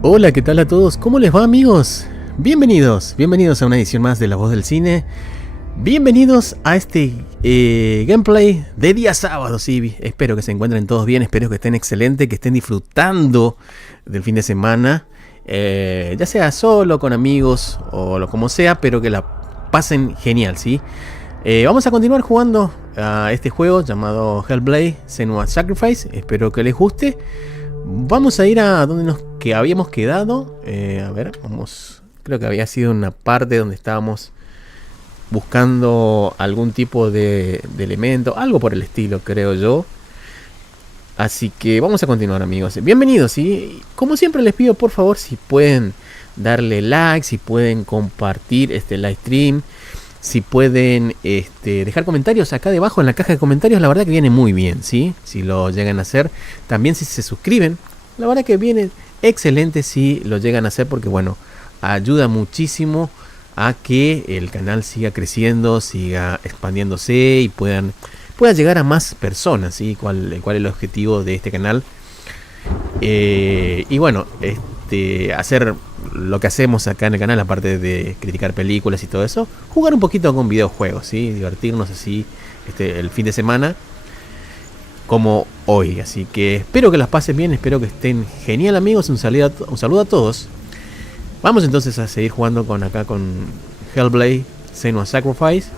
Hola, ¿qué tal a todos? ¿Cómo les va, amigos? Bienvenidos a una edición más de La Voz del Cine. Bienvenidos a este gameplay de día sábado, sí. Espero que se encuentren todos bien, espero que estén excelentes, que estén disfrutando del fin de semana. Ya sea solo, con amigos o lo como sea, pero que la pasen genial, ¿sí? Vamos a continuar jugando a este juego llamado Hellblade, Senua Sacrifice. Espero que les guste. Vamos a ir a donde nos que habíamos quedado. A ver, vamos. Creo que había sido una parte donde estábamos buscando algún tipo de elemento, algo por el estilo, creo yo. Así que vamos a continuar, amigos. Bienvenidos, ¿sí? Como siempre les pido, por favor, si pueden darle like, si pueden compartir este live stream, si pueden dejar comentarios acá debajo en la caja de comentarios, la verdad que viene muy bien, ¿sí? Si lo llegan a hacer. También si se suscriben, la verdad que viene excelente si lo llegan a hacer porque, bueno, ayuda muchísimo a que el canal siga creciendo, siga expandiéndose y pueda llegar a más personas, ¿sí? ¿Cuál es el objetivo de este canal? Y bueno, hacer lo que hacemos acá en el canal, aparte de criticar películas y todo eso, jugar un poquito con videojuegos, ¿sí? Divertirnos así el fin de semana, como hoy. Así que espero que las pasen bien, espero que estén genial, amigos. Un saludo a todos. Vamos entonces a seguir jugando con Hellblade, Senua Sacrifice.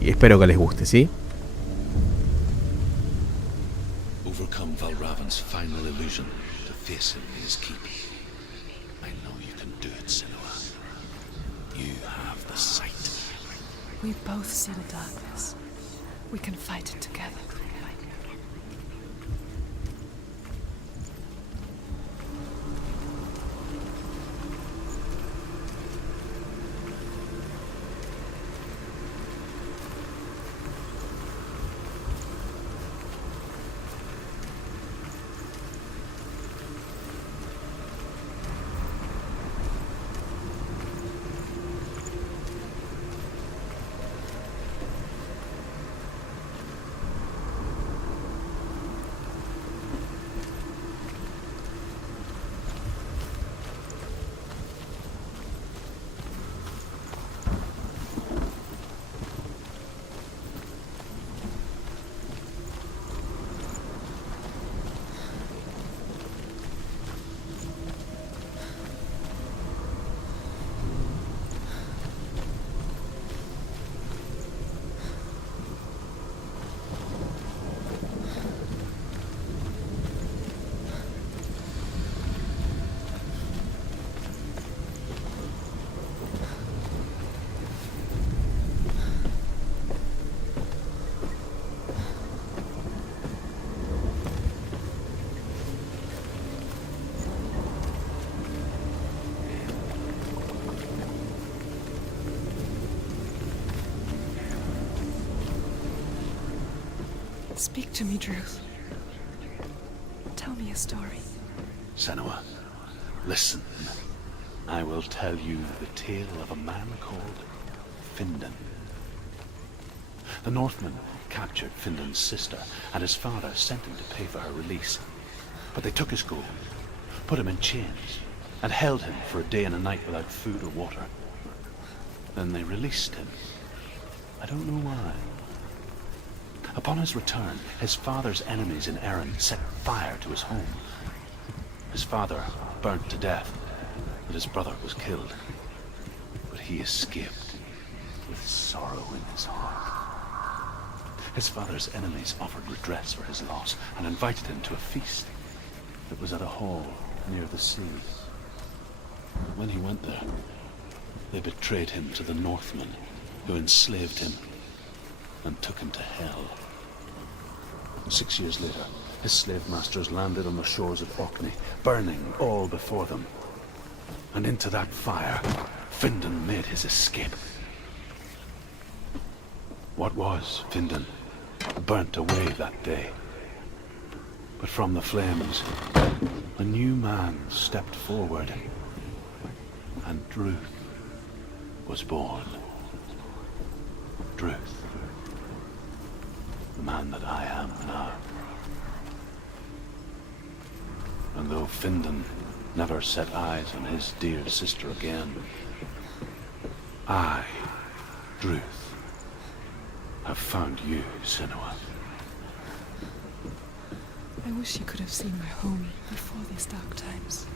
Y espero que les guste, ¿sí? Overcome Valravan's final illusion to face him in his keep. I know you can do it, Senua. You have the sight. We both see the darkness. We can fight it together. Speak to me, Druth. Tell me a story. Senua, listen. I will tell you the tale of a man called Findan. The Northmen captured Findan's sister, and his father sent him to pay for her release. But they took his gold, put him in chains, and held him for a day and a night without food or water. Then they released him. I don't know why. Upon his return, his father's enemies in Erin set fire to his home. His father burnt to death, and his brother was killed. But he escaped with sorrow in his heart. His father's enemies offered redress for his loss and invited him to a feast that was at a hall near the sea. But when he went there, they betrayed him to the Northmen, who enslaved him and took him to hell. 6 years later, his slave masters landed on the shores of Orkney, burning all before them. And into that fire, Findan made his escape. What was Findan burnt away that day. But from the flames, a new man stepped forward, and Druth was born. Druth. The man that I am now. And though Findan never set eyes on his dear sister again. I, Druth, have found you, Senua. I wish you could have seen my home before these dark times.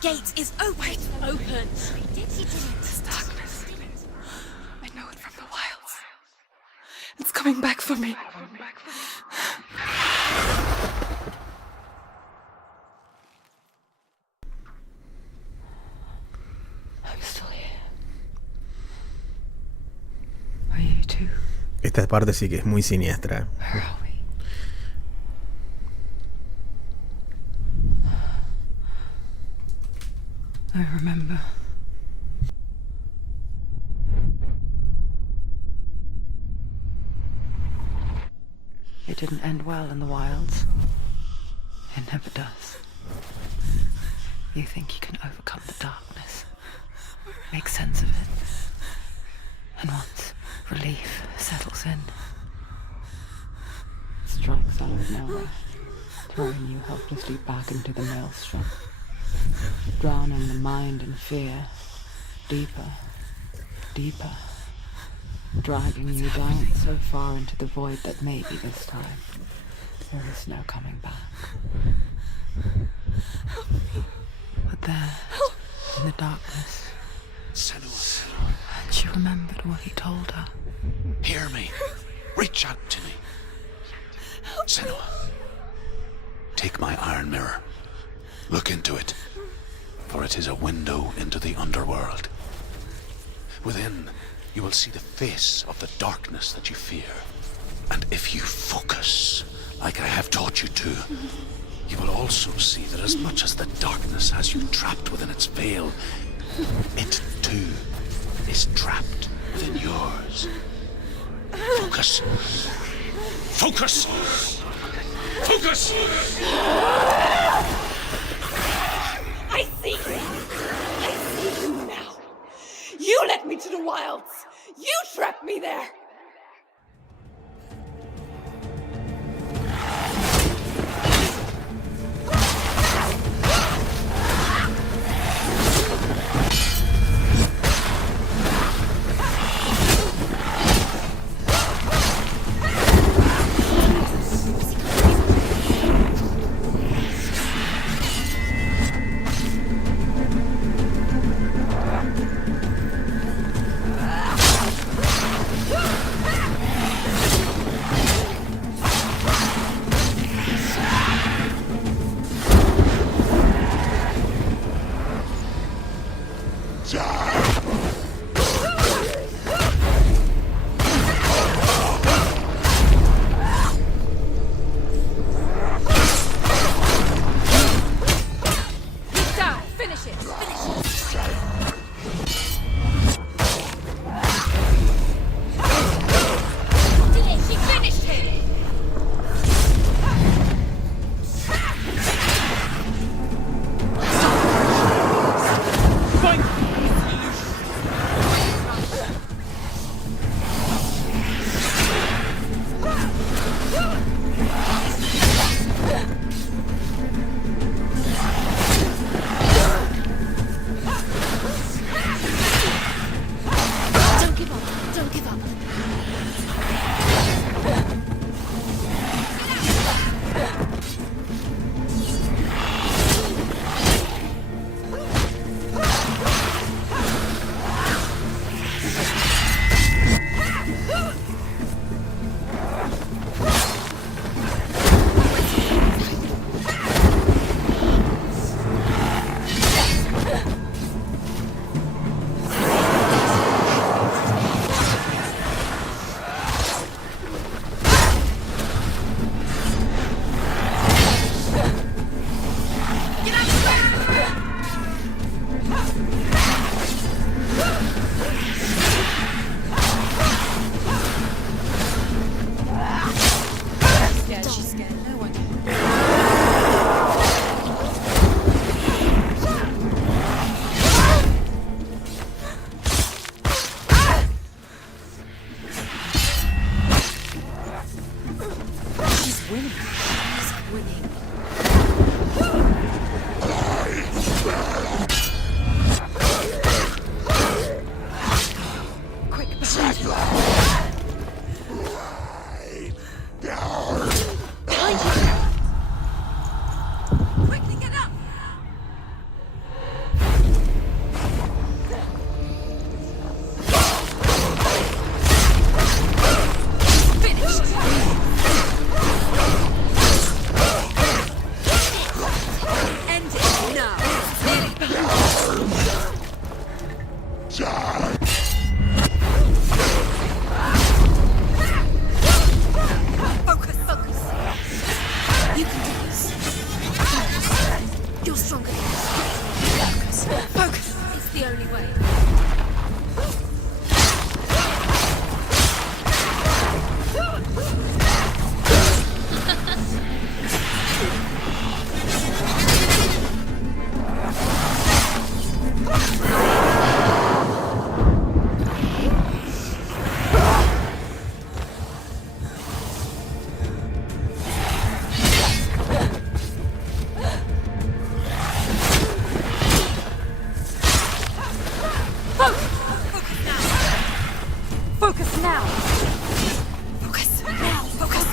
gate is open. Open. This darkness. I know it from the wilds. It's coming back for me. I'm still here. Are you too? Esta parte sí que es muy siniestra. Where are we? I remember. It didn't end well in the wilds. It never does. You think you can overcome the darkness, make sense of it, and once relief settles in, it strikes out of nowhere, throwing you helplessly back into the maelstrom, drowning the mind in fear, deeper, deeper, dragging you down so far into the void that maybe this time there is no coming back. But there, in the darkness, Senua, she remembered what he told her. hear me. Reach out to me. Senua, take my iron mirror. Look into it, for it is a window into the underworld. Within, you will see the face of the darkness that you fear. And if you focus, like I have taught you to, you will also see that as much as the darkness has you trapped within its veil, it too is trapped within yours. Focus. Focus! Focus! I see you. I see you now. You led me to the wilds. You trapped me there. Focus, focus. You can do this. Focus. You're stronger than this. Focus. Focus. It's the only way. Focus now! Focus now! Focus!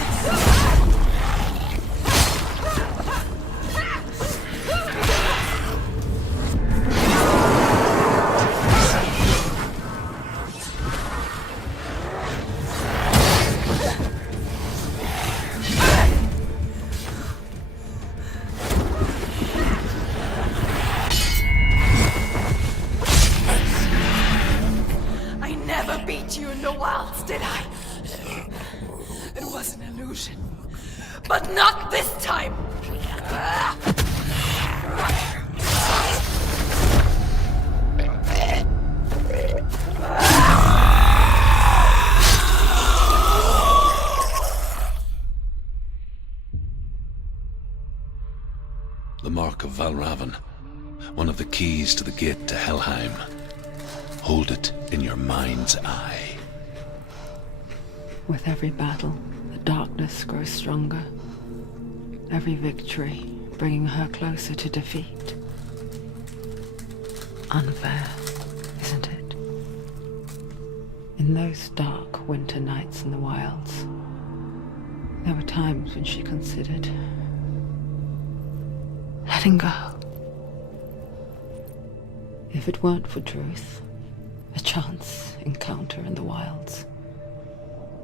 I never beat you in the wilds, did I? It was an illusion. But not this time! The Mark of Valravan. One of the keys to the gate to Helheim. Hold it in your mind's eye. With every battle, the darkness grows stronger. Every victory bringing her closer to defeat. Unfair, isn't it? In those dark winter nights in the wilds, there were times when she considered letting go. If it weren't for Truth, a chance encounter in the wilds,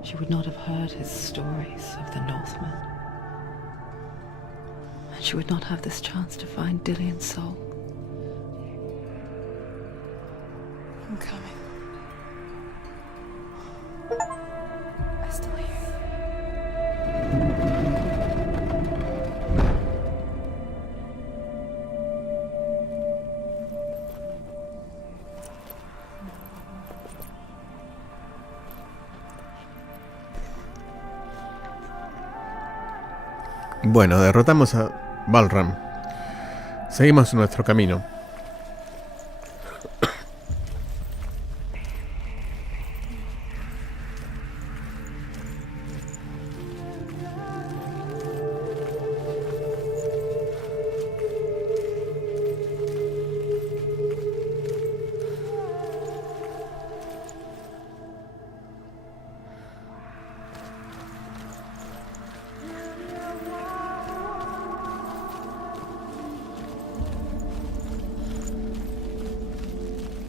she would not have heard his stories of the Northmen. And she would not have this chance to find Dillion's soul. I'm coming. I still hear Bueno, derrotamos a Balram. Seguimos nuestro camino.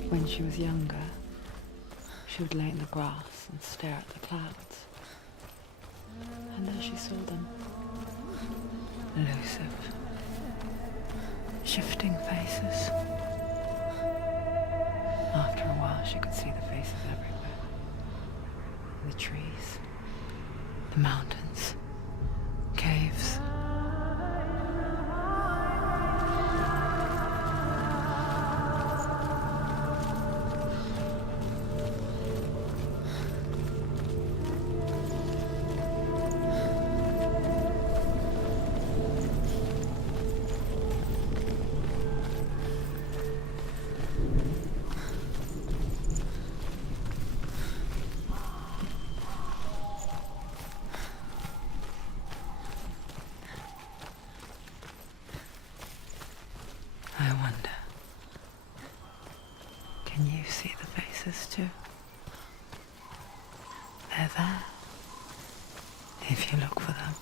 When she was younger, she would lay in the grass and stare at the clouds. And as she saw them, elusive, shifting faces. After a while, she could see the faces everywhere. The trees, the mountains, caves. I wonder, can you see the faces too? They're there, if you look for them.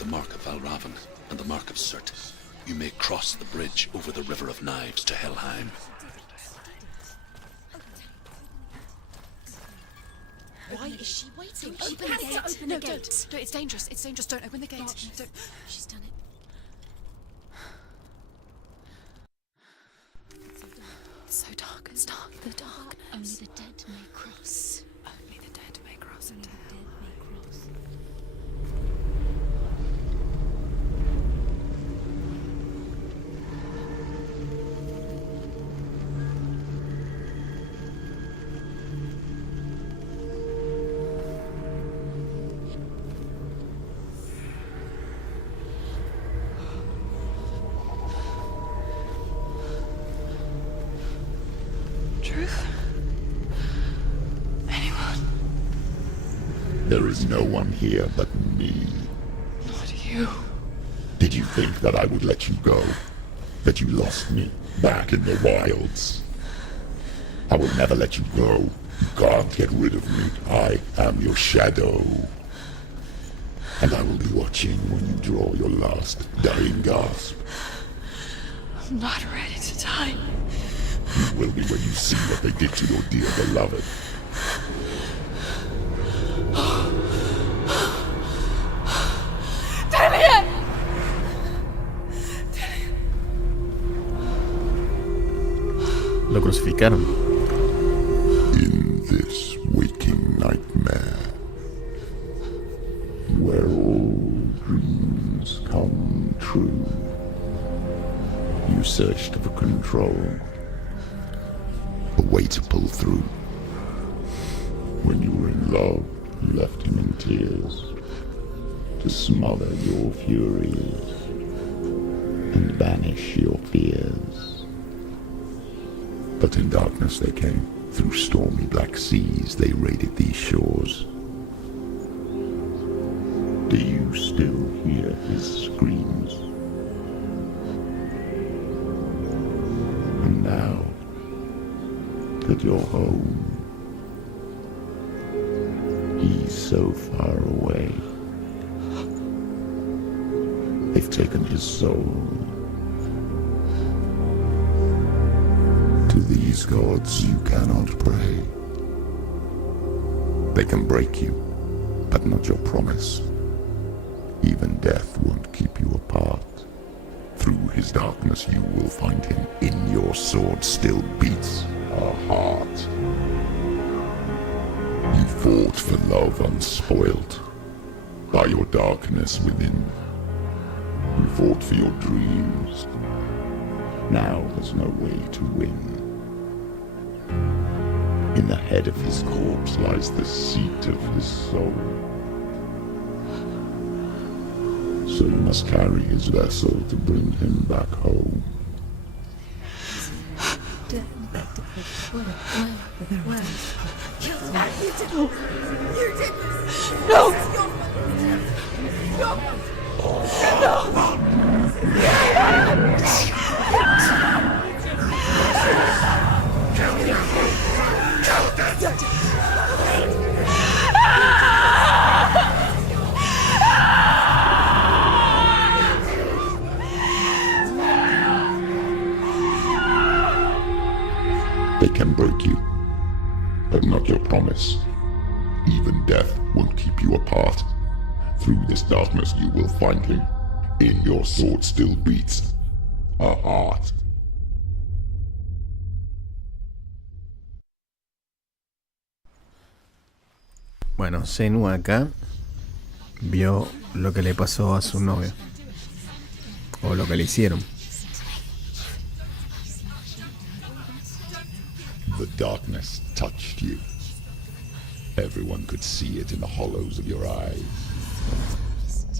the Mark of Valravan and the Mark of Surt, you may cross the bridge over the River of Knives to Helheim. Why is she waiting? She Open the has gate. to open No, the gate. don't. No, it's dangerous. It's dangerous. Don't open the gate. Don't. She's done it. It's so dark. It's dark. The darkness. Only the dead may cross. Only the dead may cross into hell. Dead may cross. Truth? Anyone? There is no one here but me. Not you. Did you think that I would let you go? That you lost me back in the wilds? I will never let you go. You can't get rid of me. I am your shadow. And I will be watching when you draw your last dying gasp. I'm not ready to die. You will be when you see what they did to your dear beloved. Lo crucificaron. In this waking nightmare, where all dreams come true, you searched for control, a way to pull through. When you were in love, you left him in tears, to smother your furies and banish your fears. But in darkness they came, through stormy black seas they raided these shores. Do you still hear his screams? And now that you're home, he's so far away. They've taken his soul. To these gods you cannot pray. They can break you, but not your promise. Even death won't keep you apart. Through his darkness you will find him. In your sword still beats a heart. You fought for love unspoilt by your darkness within. You fought for your dreams. Now there's no way to win. In the head of his corpse lies the seat of his soul. So you must carry his vessel to bring him back home. They can break you, but not your promise. Even death won't keep you apart. Through this darkness you will find him. In your sword still beats a heart. Bueno, Senua acá vio lo que le pasó a su novio. O lo que le hicieron. The darkness touched you. Everyone could see it in the hollows of your eyes.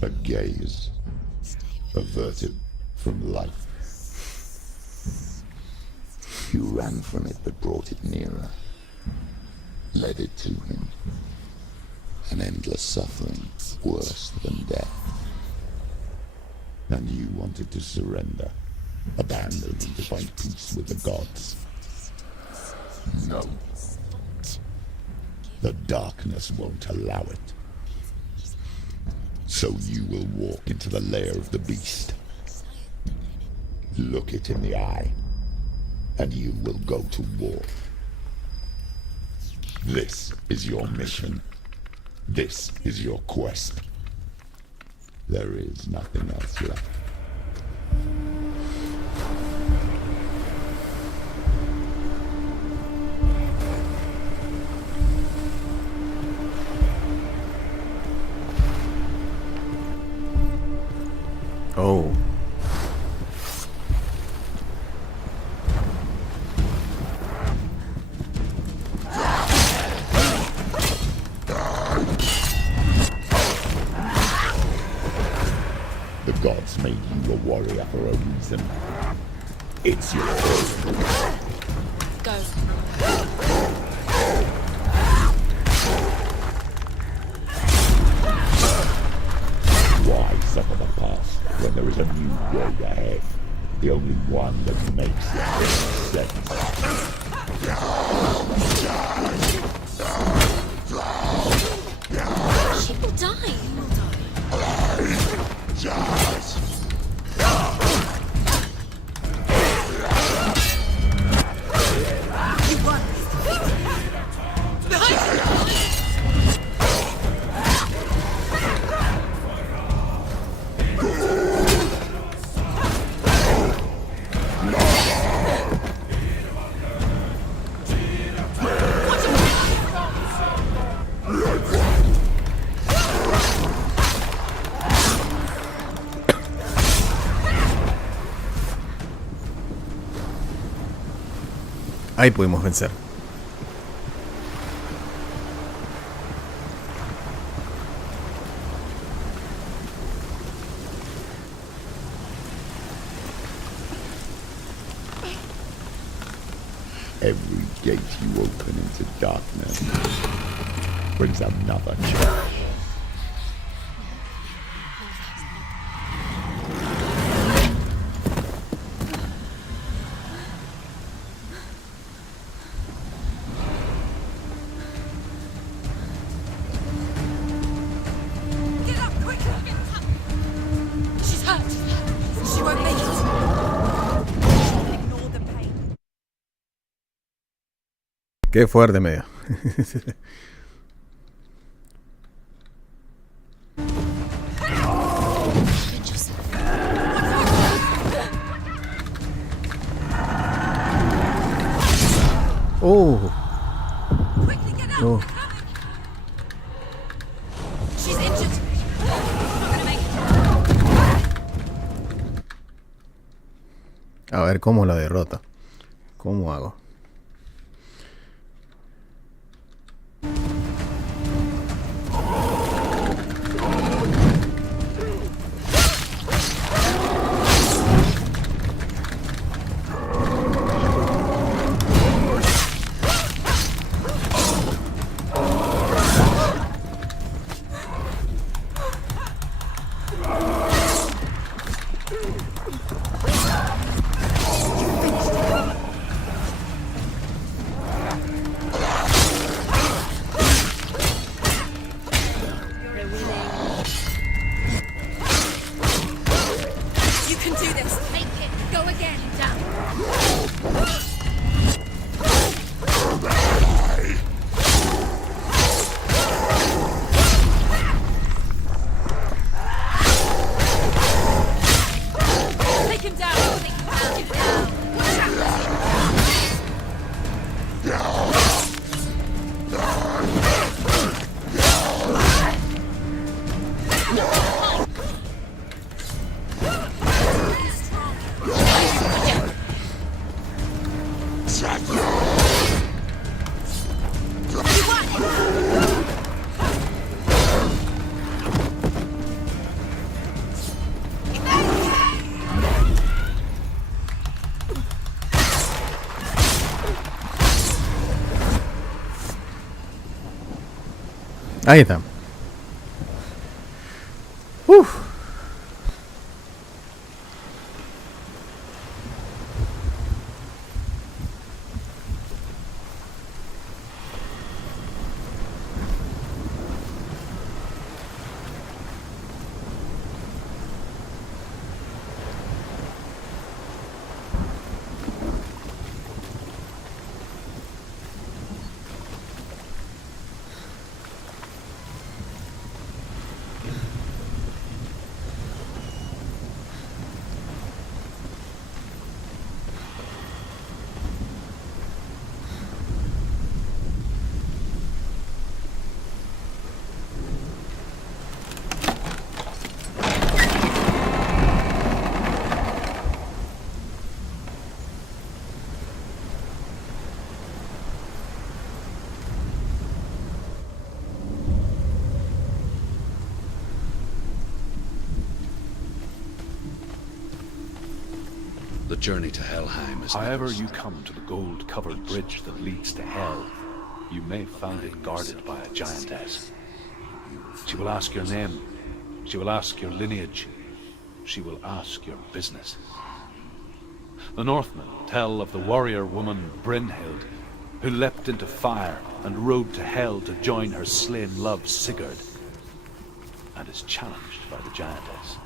A gaze averted from life. You ran from it but brought it nearer. Led it to him. An endless suffering, worse than death. And you wanted to surrender, abandon to find peace with the gods. No. The darkness won't allow it. So you will walk into the lair of the beast. Look it in the eye, and you will go to war. This is your mission. This is your quest. There is nothing else left. Oh. The gods made you a warrior for a reason. It's your own. Go. Why suffer the past when there is a new road ahead? The only one that makes sense. She will die. You will die. You won. Behind you. Ahí pudimos vencer. Every gate you open into darkness brings another challenge. Get up, quickly! She's hurt. She won't make it. Ignore the pain. Qué fuerte medio. Oh. Quickly get up. Oh. She's injured. Not gonna make it. A ver cómo la derrota. ¿Cómo hago? You can do this. Make it. Go again. Down. Take him down. Take him down. Ahí está. Uf. journey to Helheim is However never you come to the gold-covered bridge that leads to Hell, you may find it guarded by a giantess. She will ask your name. She will ask your lineage. She will ask your business. The Northmen tell of the warrior woman Brynhild, who leapt into fire and rode to Hell to join her slain love Sigurd, and is challenged by the giantess.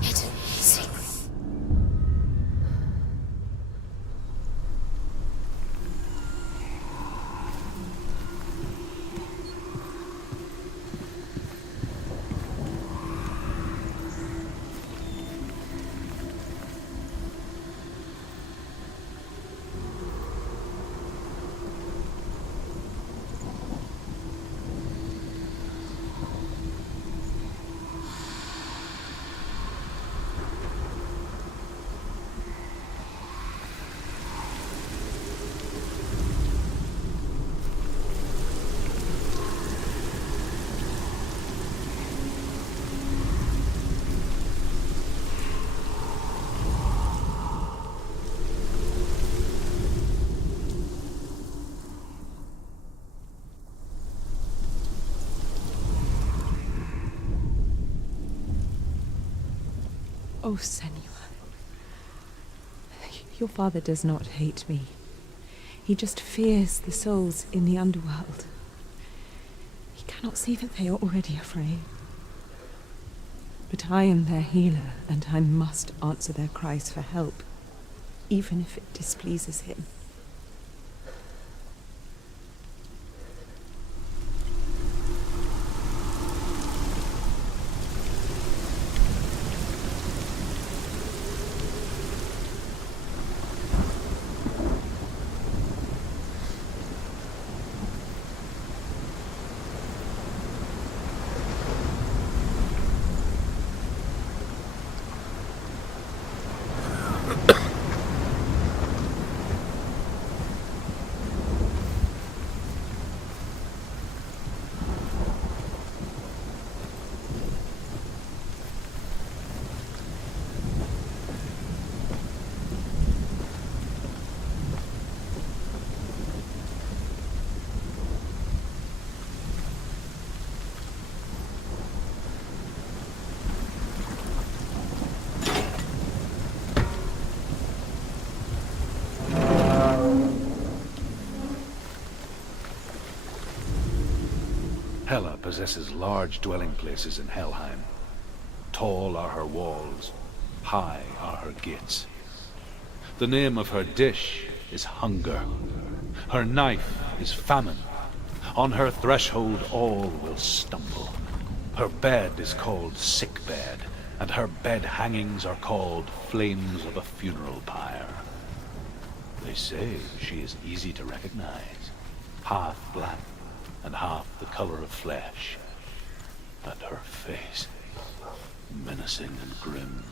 Hidden secret. Oh, Senua. Your father does not hate me. He just fears the souls in the underworld. He cannot see that they are already afraid. But I am their healer, and I must answer their cries for help, even if it displeases him. possesses large dwelling places in Helheim. Tall are her walls, high are her gates. The name of her dish is hunger. Her knife is famine. On her threshold all will stumble. Her bed is called sick bed, and her bed hangings are called flames of a funeral pyre. They say she is easy to recognize, half black and half the color of flesh, and her face menacing and grim.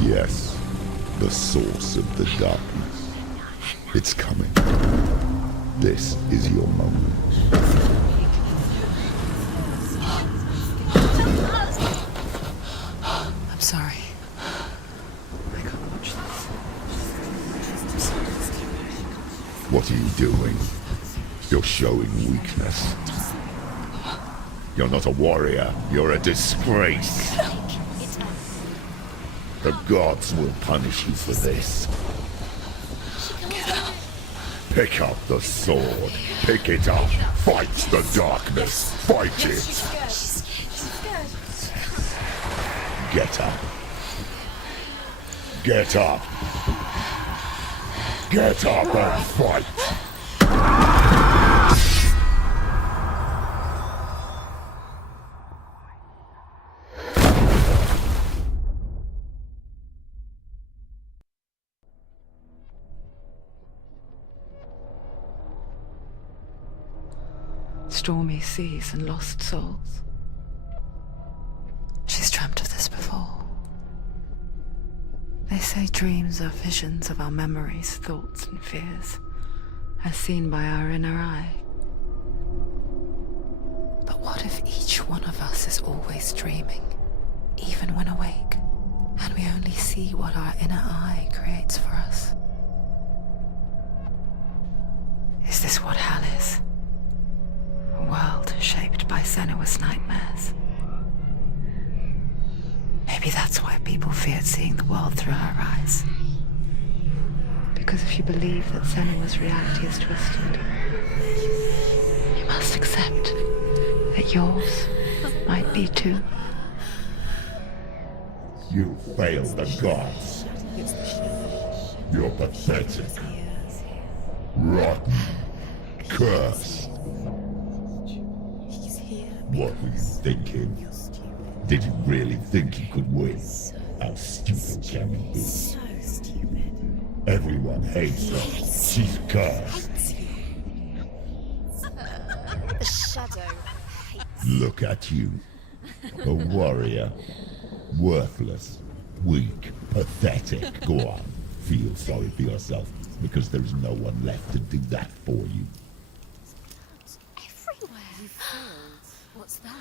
Yes, the source of the darkness. It's coming. This is your moment. I'm sorry. I can't watch this. What are you doing? You're showing weakness. You're not a warrior. You're a disgrace. The gods will punish you for this. Pick up the sword. Pick it up. Fight the darkness. Fight it. Get up. Get up. Get up and fight. Stormy seas and lost souls. She's dreamt of this before. They say dreams are visions of our memories, thoughts and fears, as seen by our inner eye. But what if each one of us is always dreaming, even when awake, and we only see what our inner eye creates for us? Is this what hell is? A world shaped by Senua's nightmares. Maybe that's why people feared seeing the world through her eyes. Because if you believe that Senua's reality is twisted, you must accept that yours Might be too. You failed the gods. You're pathetic. Rotten. Cursed. What were you thinking? Did you really think you could win? How stupid can you be? So stupid. Everyone hates her. She's cursed. The shadow hates. Look at you. A warrior. Worthless. Weak. Pathetic. Go on. Feel sorry for yourself, because there's no one left to do that for you. Everywhere. You failed. What's that?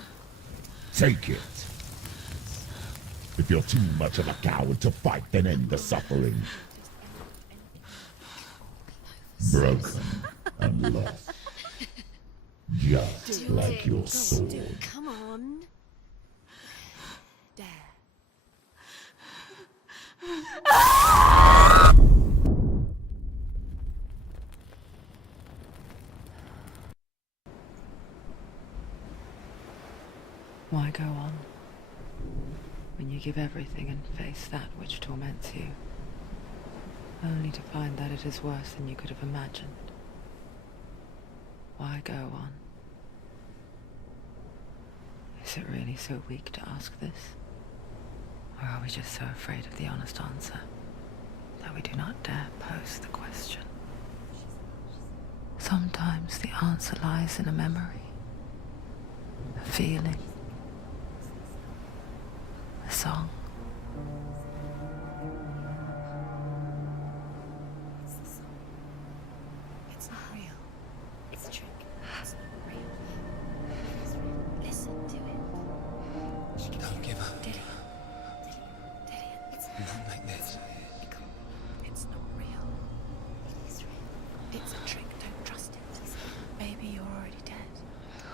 Take it. If you're too much of a coward to fight, then end the suffering. Broken and lost. Just like your sword. Come on. Dare. Why go on when you give everything and face that which torments you, only to find that it is worse than you could have imagined? Why go on? Is it really so weak to ask this? Or are we just so afraid of the honest answer that we do not dare pose the question? Sometimes the answer lies in a memory, a feeling, a song. It's not real. It's a trick. It's not real. It's real. Listen to it. Don't give up. Did it? It's Not like this. It's not real. It is real. It's a trick. Don't trust it. Maybe you're already dead.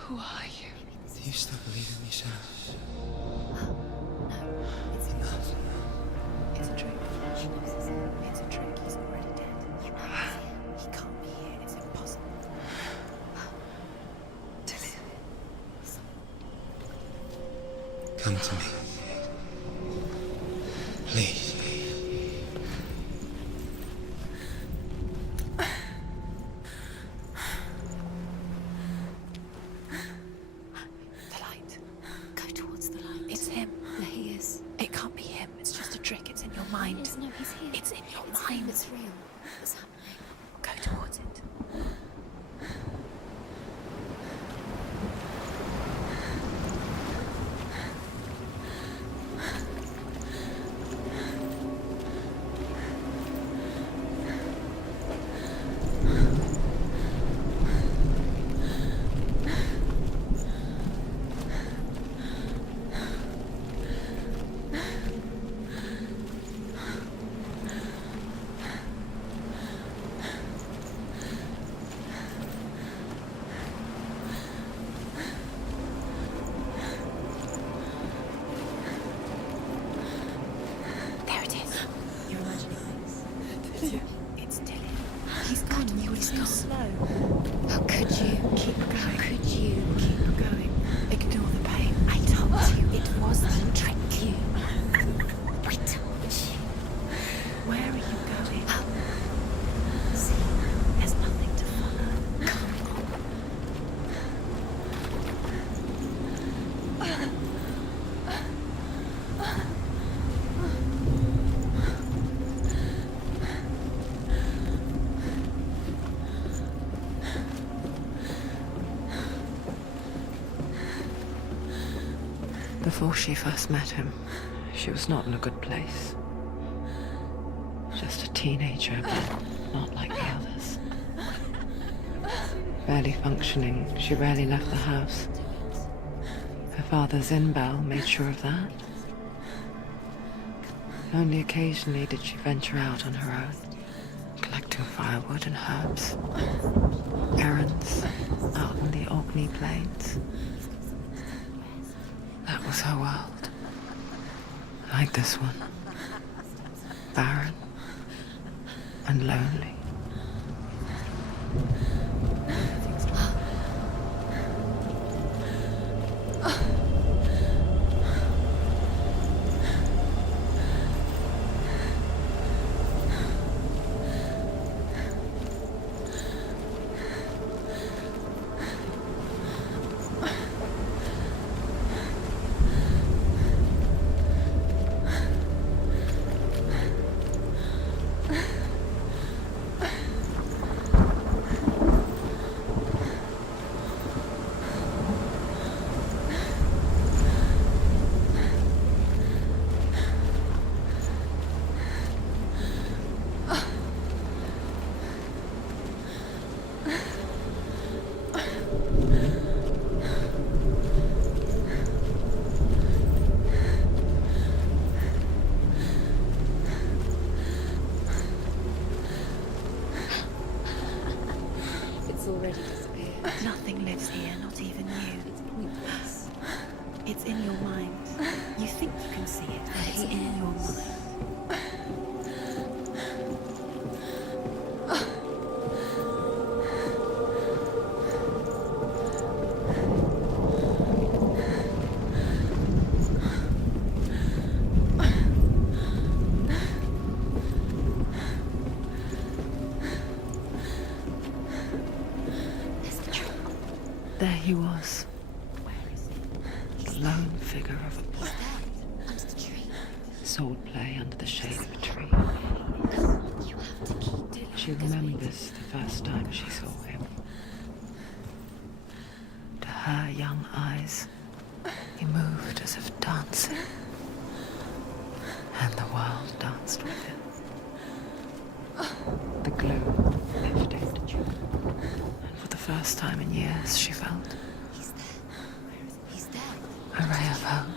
Who are you? Do you still believe in me, Senua? No, it's Enough. It's a trick. She knows this. It's a trick. He's already dead. He can't be here. It's impossible. Come to me. Please. The light. Go towards the light. It's him. There he is. It can't be him. It's just a trick. It's in your mind. No, he's here. It's in your mind. It's real. What's happening? Go towards it. There it is. You're imagining things. It's Dylan. He's gone. He's gone. Slow. How could you keep going? How could you keep going? Ignore the pain. I told you it was a trick. You. I told you. Where are you going? Up. See, there's nothing to follow. Come on. Before she first met him, she was not in a good place. Just a teenager, but not like the others. Barely functioning, she rarely left the house. Her father Zinbel made sure of that. Only occasionally did she venture out on her own, collecting firewood and herbs. Errands out on the Orkney plains. That was her world. Like this one. Barren and lonely. It's already disappeared. Nothing lives here, not even you. It's pointless. It's in your mind. You think you can see it, but it's in your mind. There he was, Where is he? the lone figure of a boy. Dead. Under the tree. Sword play under the shade of a tree. Come on, you have to keep doing She remembers the first time she saw him. To her young eyes, he moved as if dancing, and the world danced with him. The glow lifted. And for the first time in years, she felt He's there. Where is he? He's dead. a ray of hope.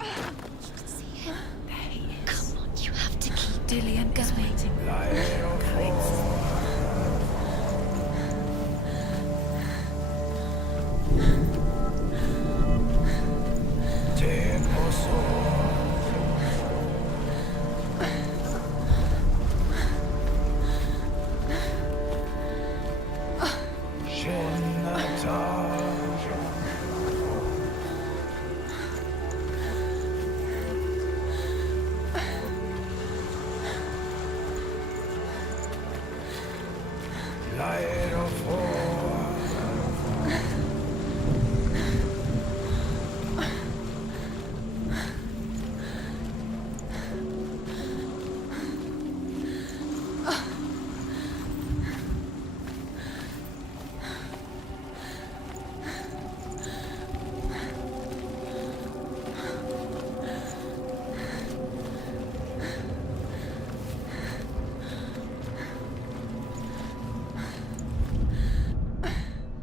You can see him. There he is. Come on, you have to keep Dillian is waiting. Coexist.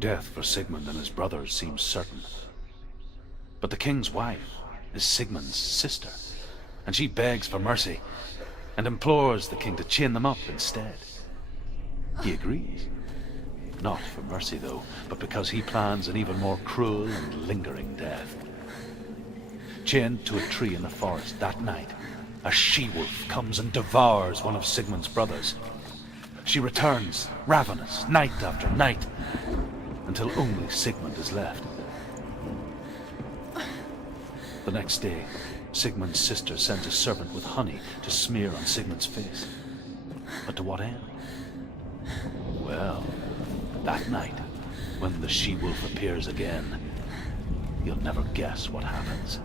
Death for Sigmund and his brothers seems certain. But the king's wife is Sigmund's sister, and she begs for mercy and implores the king to chain them up instead. He agrees. Not for mercy, though, but because he plans an even more cruel and lingering death. Chained to a tree in the forest that night, a she-wolf comes and devours one of Sigmund's brothers. She returns, ravenous, night after night, until only Sigmund is left. The next day, Sigmund's sister sends a servant with honey to smear on Sigmund's face. But to what end? Well, that night, when the she-wolf appears again, you'll never guess what happens.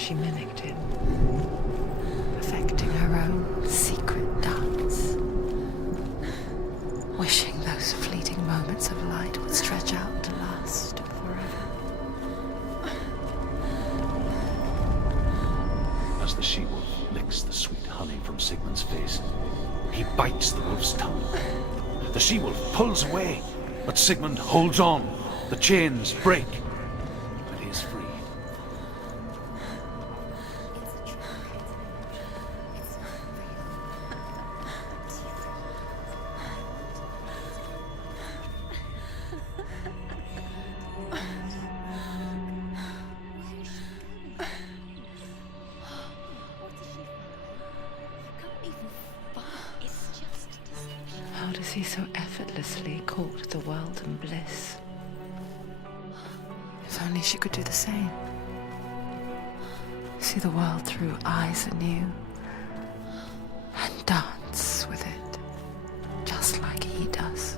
she mimicked him, perfecting her own secret dance, wishing those fleeting moments of light would stretch out to last forever. As the she-wolf licks the sweet honey from Sigmund's face, he bites the wolf's tongue. The she-wolf pulls away, but Sigmund holds on. The chains break, but he is free. How does he so effortlessly court the world and bliss? If only she could do the same. See the world through eyes anew and dance with it, just like he does.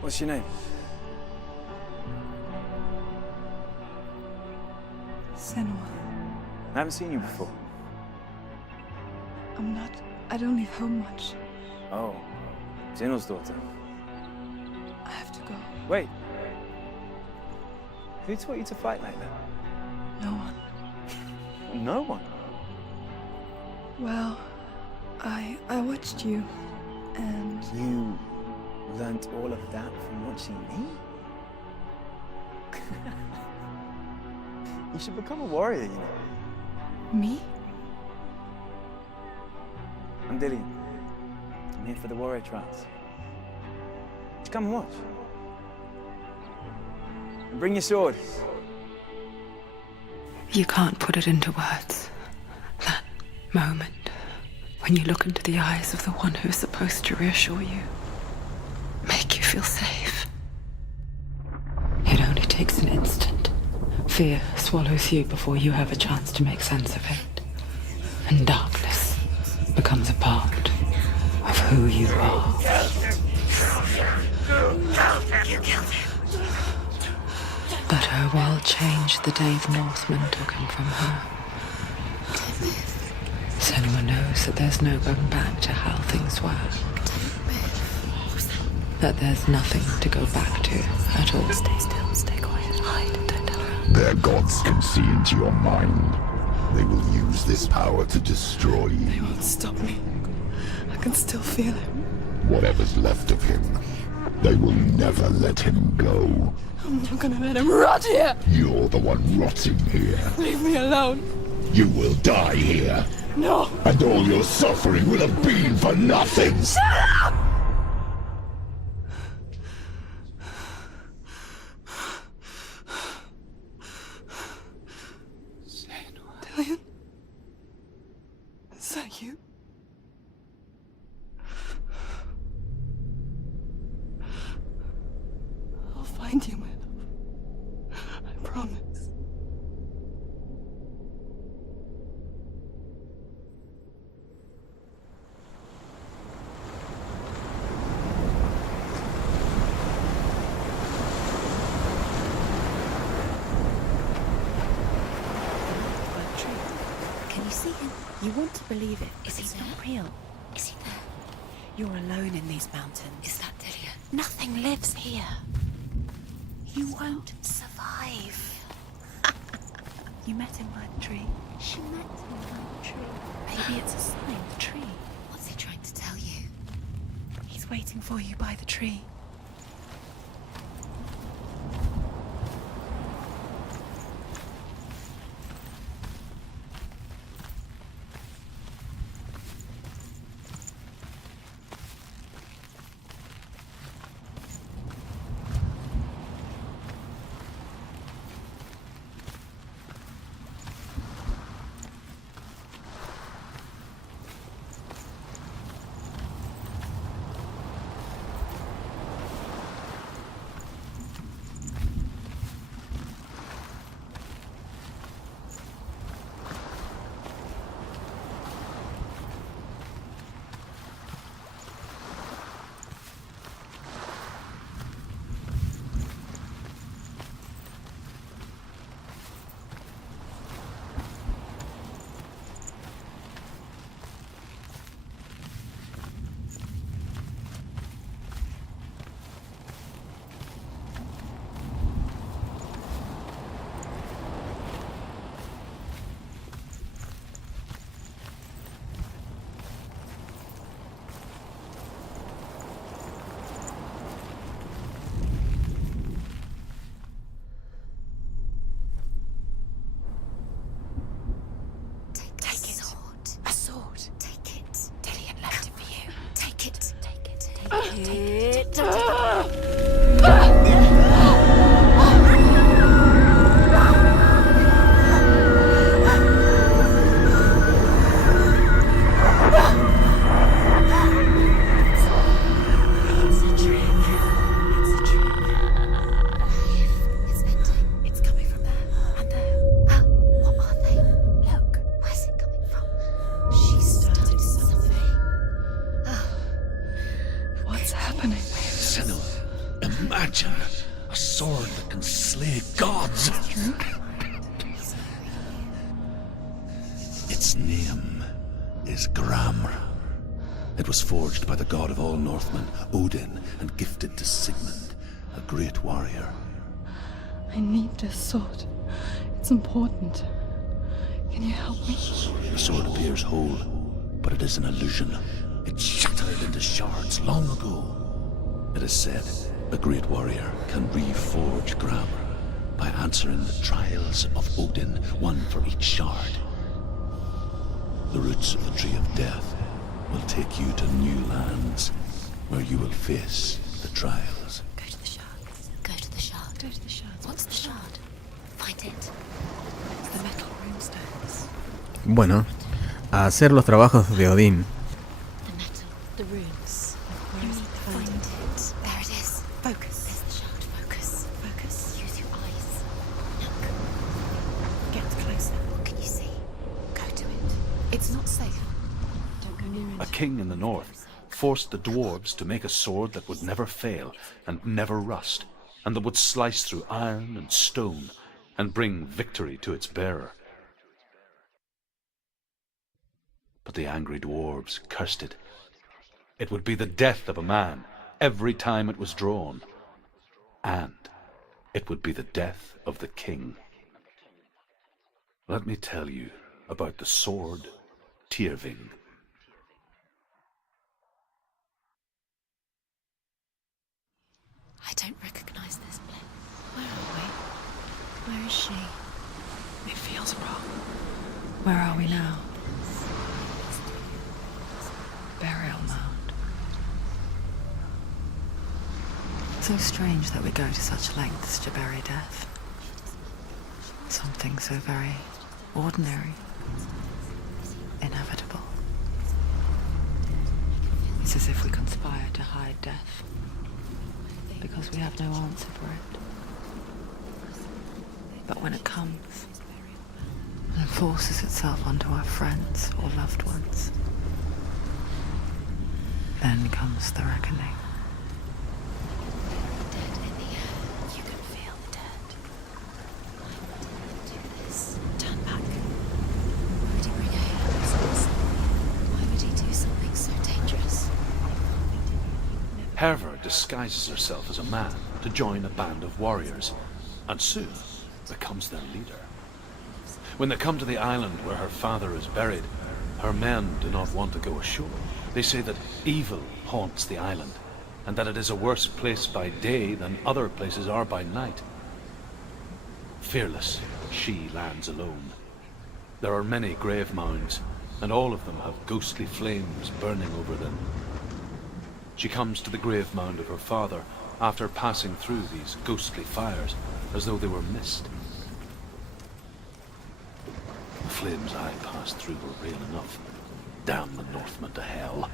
What's your name? Senua. I haven't seen you before. I don't leave home much. Oh, Zenua's daughter. I have to go. Wait. Who taught you to fight like that? No one. No one. Well, I watched you, and You learnt all of that from watching me? You should become a warrior, you know. me? I'm Dillian. I'm here for the warrior trials. Just come and watch. And bring your sword. You can't put it into words. That moment when you look into the eyes of the one who's supposed to reassure you, make you feel safe. It only takes an instant. Fear swallows you before you have a chance to make sense of it. And darkness becomes a part of who you are. But her world changed the day the Northmen took him from her. Senua knows that there's no going back to how things were. That there's nothing to go back to at all. Stay still, stay quiet, hide, don't tell her. Their gods can see into your mind. They will use this power to destroy you. They won't stop me. I can still feel him. Whatever's left of him, they will never let him go. I'm not gonna let him rot here. You're the one rotting here. Leave me alone. You will die here. No. And all your suffering will have been for nothing. Shut up! Dillian? Is that you? I'll find you, my love. I promise. Can you see him? You want to believe it. Is he It's there? not real. Is he there? You're alone in these mountains. Is that Dillian? Nothing lives here. You won't survive. You met him by the tree. She met him by the tree. Maybe it's a sign, the tree. What's he trying to tell you? He's waiting for you by the tree. sword that can slay gods. Its name is Gramr. It was forged by the god of all Northmen, Odin, and gifted to Sigmund, a great warrior. I need this sword. It's important. Can you help me? The sword appears whole, but it is an illusion. It shattered into shards long ago. It is said a great warrior can reforge Gramr by answering the trials of Odin, one for each shard. The roots of the Tree of Death will take you to new lands where you will face the trials. Go to the shard. Go to the shard. Go to the shards. What's the shard? Find it. It's the metal runestones. Bueno, a hacer los trabajos de Odín. The metal. The runes. Where You is need it? to find it. There it is. Focus. There's the shard. Focus. Focus. Use your eyes. Look. Get closer. What can you see? Go to it. It's not safe. Don't go near A it. king in the north forced the dwarves to make a sword that would never fail and never rust, and that would slice through iron and stone and bring victory to its bearer. But the angry dwarves cursed it. It would be the death of a man every time it was drawn, and it would be the death of the king. Let me tell you about the sword Tyrving. I don't recognize this place. Where are we? Where is she? It feels wrong. Where are we now? Burial mound. So strange that we go to such lengths to bury death. Something so very ordinary, inevitable. It's as if we conspire to hide death, because we have no answer for it. But when it comes and forces itself onto our friends or loved ones, then comes the reckoning. Dead in the air. You can feel the dead. Why would he do this? Turn back. Why would he bring a healer? Why would he do something so dangerous? Herva disguises herself as a man to join a band of warriors, and soon becomes their leader. When they come to the island where her father is buried, her men do not want to go ashore. They say that evil haunts the island, and that it is a worse place by day than other places are by night. Fearless, she lands alone. There are many grave mounds, and all of them have ghostly flames burning over them. She comes to the grave mound of her father after passing through these ghostly fires as though they were mist. The flames I passed through were real enough. Damn the Northmen to hell.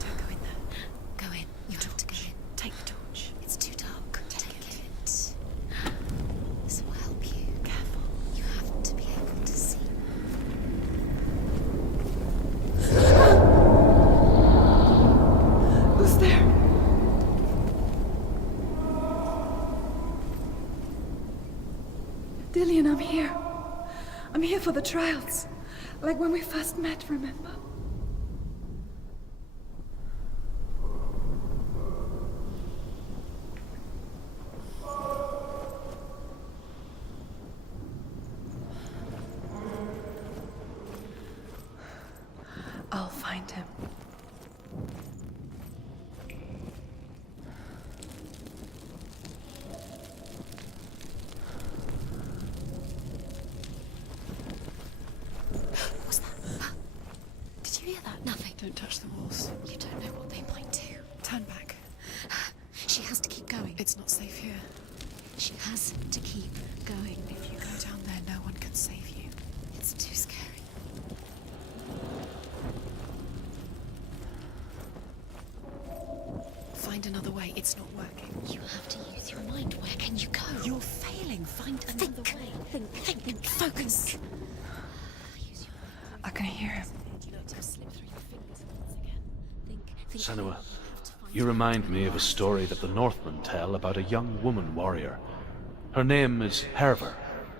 Don't go in there. Go in. You have to go in. Take the torch. It's too dark. Take it. This will help you. Careful. You have to be able to see. Who's there? Dillian, I'm here. I'm here for the trials. Like when we first met, remember? I'll find him. What's that? Did you hear that? Nothing. Don't touch the walls. You don't know what they might do. Turn back. She has to keep going. It's not safe here. She has to keep going. If you go down there, no one can save you. It's too scary. Find another way. It's not working. You have to use your mind. Where can you go? You're failing. Find another way. Think. Focus. Use your I can hear him. mind. You let him slip through your fingers once again. Think. Senua, You have to find you remind me of a story that the Northmen tell about a young woman warrior. Her name is Herver,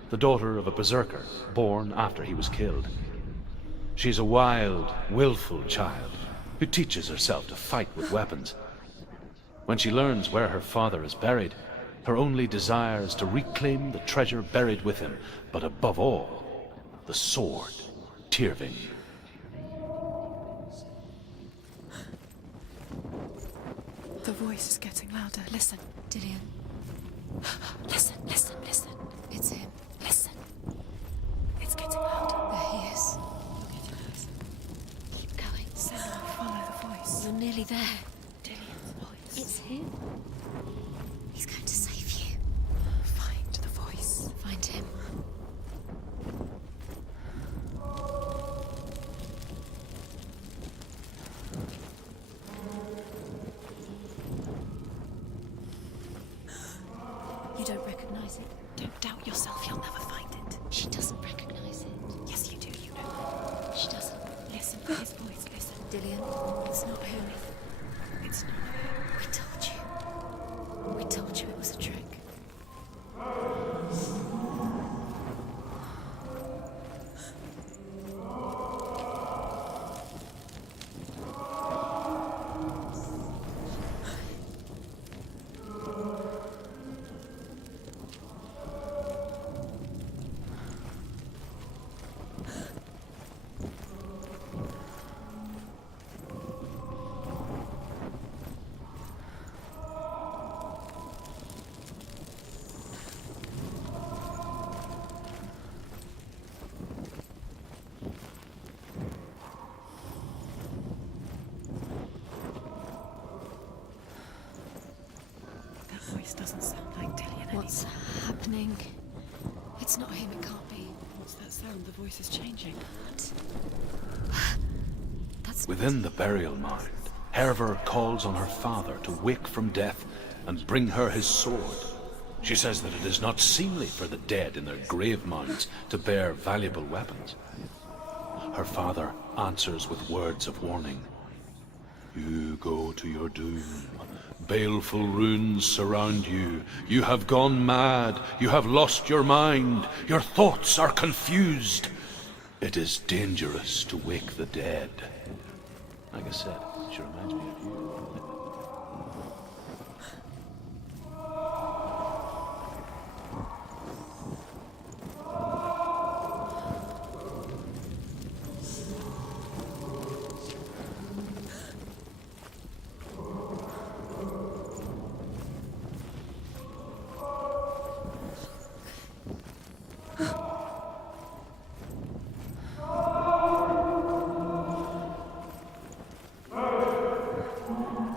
the daughter of a berserker, born after he was killed. She's a wild, willful child who teaches herself to fight with weapons. When she learns where her father is buried, her only desire is to reclaim the treasure buried with him, but above all, the sword, Tyrving. The voice is getting louder. Listen. Dillian. Listen. It's him. Listen. It's getting louder. There he is. Keep going. Senua, follow the voice. You're nearly there. Dillian's voice. It's him. He's going to save you. Find the voice. Find him. You don't recognize it. Don't doubt yourself. You'll never find it. She doesn't recognize it. Yes, you do. You know. She doesn't. Listen to his voice. Listen. Dillian, it's not him. It's not him. We told you. We told you it was a trick. That voice doesn't sound like Dillian What's anymore. happening? It's not him, it can't be. What's that sound? The voice is changing. That's Within the burial mound, Herver calls on her father to wake from death and bring her his sword. She says that it is not seemly for the dead in their grave mounds to bear valuable weapons. Her father answers with words of warning. You go to your doom. Baleful runes surround you. You have gone mad. You have lost your mind. Your thoughts are confused. It is dangerous to wake the dead. Like I said, she reminds me of you.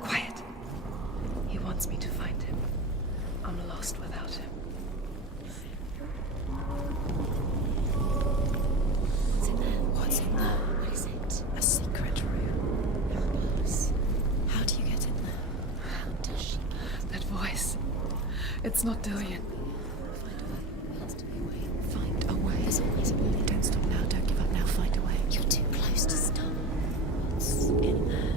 Quiet. He wants me to find him. I'm lost without him. What's in there? What's in there? What is it? A secret room. Yes. How do you get in there? How does she get? That voice. It's not Dillian. Find a way. There has to be a way. Find a way. There's always a way. Don't stop now. Don't give up now. Find a way. You're too close to stop. What's in there?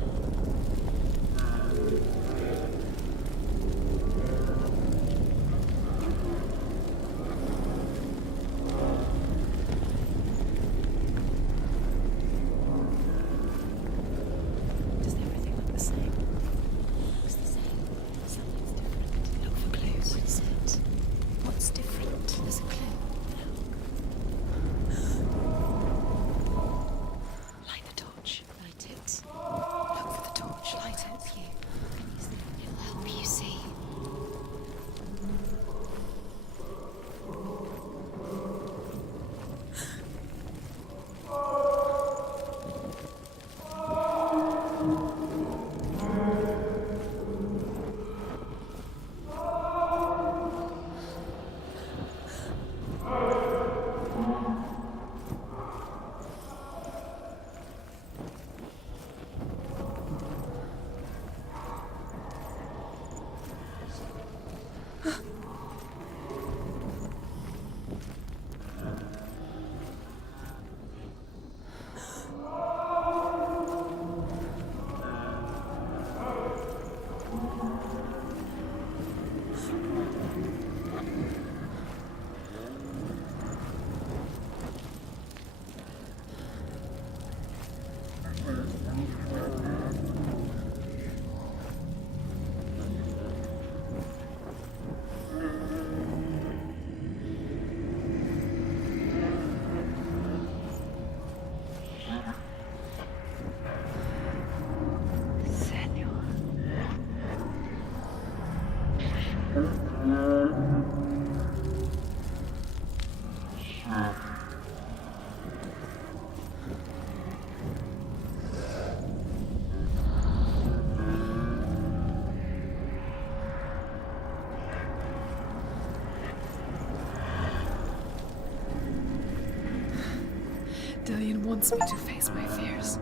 Dillion wants me to face my fears.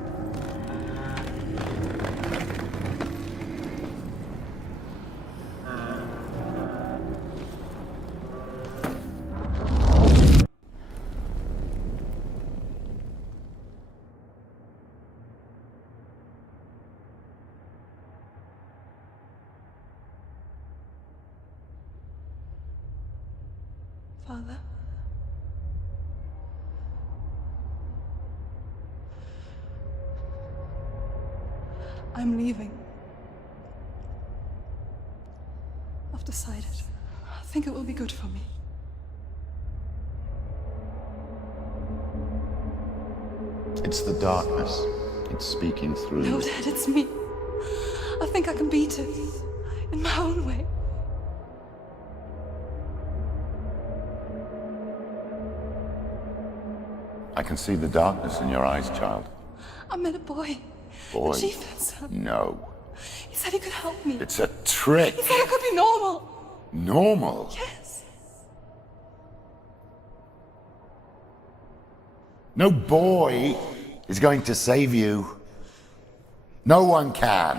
Father? I'm leaving. I've decided. I think it will be good for me. It's the darkness. It's speaking through No, you. Dad, it's me. I think I can beat it. In my own way. I can see the darkness in your eyes, child. I met a boy. Boy. The chieftain's son. No. He said he could help me. It's a trick. He said I could be normal. Normal. Yes. No boy is going to save you. No one can.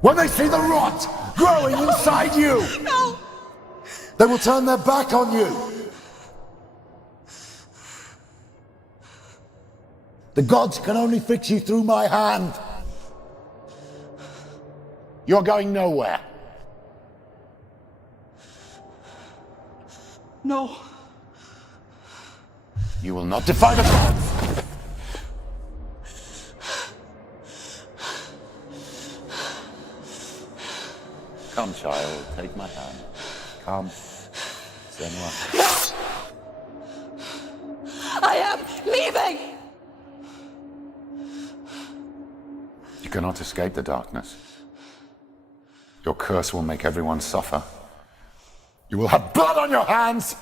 When they see the rot growing inside you, No! they will turn their back on you. The gods can only fix you through my hand. You're going nowhere. No. You will not defy the gods. Come, child, take my hand. Come. Senua. I am leaving! You cannot escape the darkness. Your curse will make everyone suffer. You will have blood on your hands!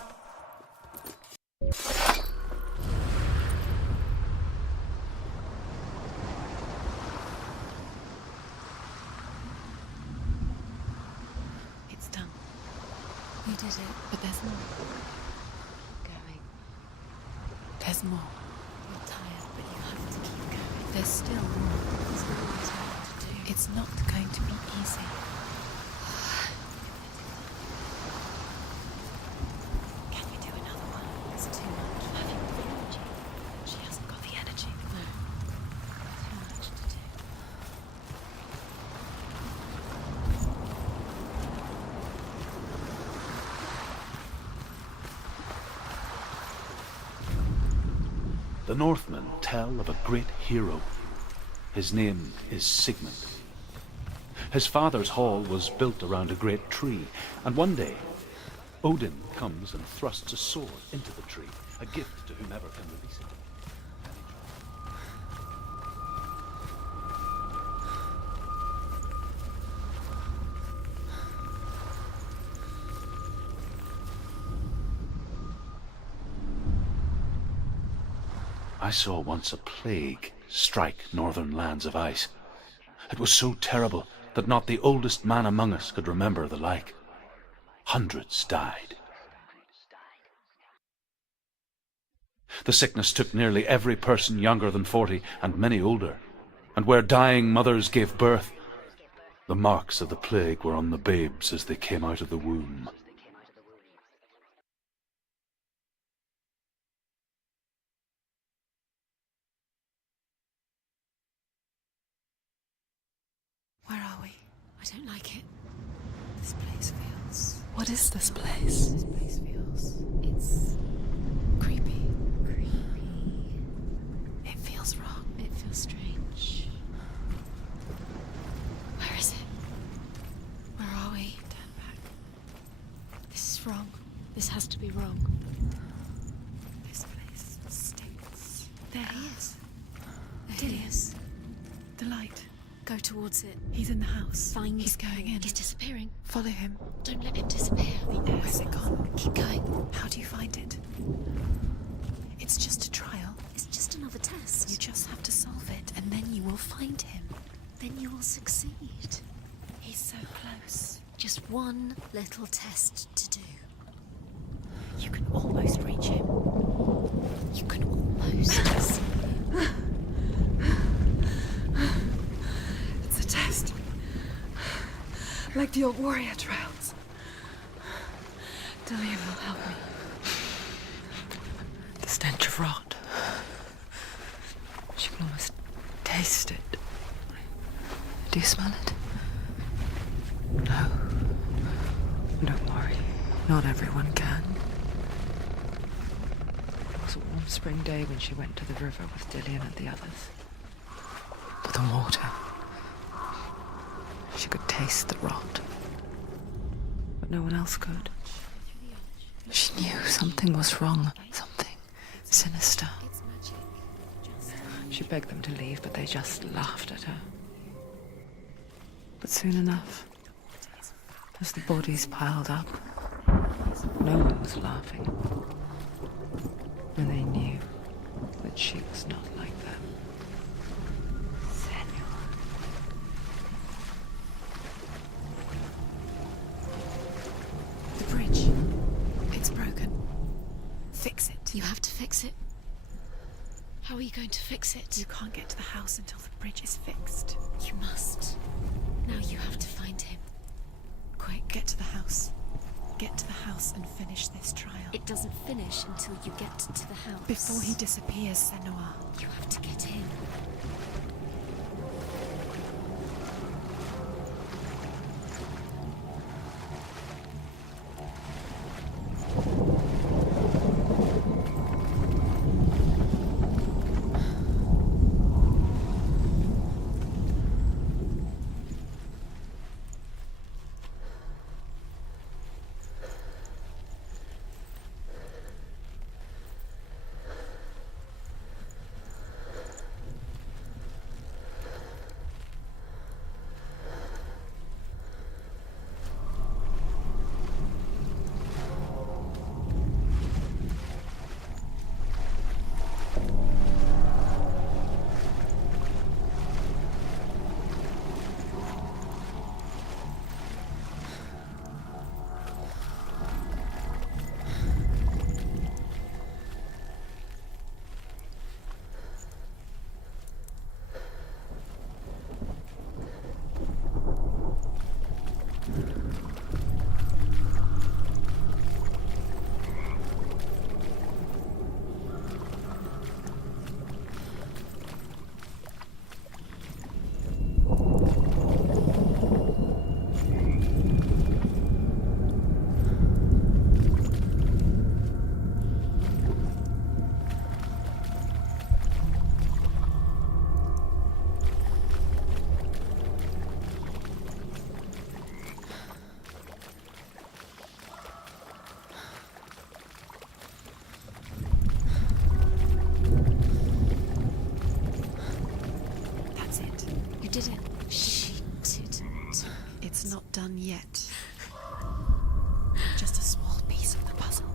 It's done. You did it. But there's more. Keep going. There's more. You're tired, but you have to keep going. There's still more. There's no matter what to do. It's not going to be easy. Can you do another one? It's too much. Have you got the energy? She hasn't got the energy. No. Too much to do. The Northmen tell of a great hero. His name is Sigmund. His father's hall was built around a great tree, and one day, Odin comes and thrusts a sword into the tree, a gift to whomever can release it. I saw once a plague strike northern lands of ice. It was so terrible that not the oldest man among us could remember the like. Hundreds died. The sickness took nearly every person younger than 40 and many older, and where dying mothers gave birth, the marks of the plague were on the babes as they came out of the womb. Where are we? I don't like it. This place feels... What is this place? This place feels... It's... creepy. Creepy. It feels wrong. It feels strange. Where is it? Where are we? Turn back. This is wrong. This has to be wrong. This place stinks. There he is. There he is. The light. Go towards it. He's in the house. Find. He's going in. He's disappearing. Follow him. Don't let him disappear. Where's it gone? Keep going. How do you find it? It's just a trial. It's just another test. You just have to solve it, and then you will find him. Then you will succeed. He's so close. Just one little test to do. You can almost reach You can almost see. It's a test. Like the old warrior trials. Dillian will help me. The stench of rot. She can almost taste it. Do you smell it? No. Don't worry. Not everyone can. It was a warm spring day when she went to the river with Dillian and the others. To the water. She could taste the rot. But no one else could. She knew something was wrong. Something sinister. It's magic. Just She begged them to leave, but they just laughed at her. But soon enough, as the bodies piled up, no one was laughing. And they knew that she was not like them. Senua. the bridge. It's broken. Fix it. You have to fix it. How are you going to fix it? You can't get to the house until the bridge is fixed. You must. Now you have to find him. Quick, get to the house. Get to the house and finish this trial. It doesn't finish until you get to the house. Before he disappears, Senua. You have to get in. Did it? She didn't. It's not done yet. Just a small piece of the puzzle.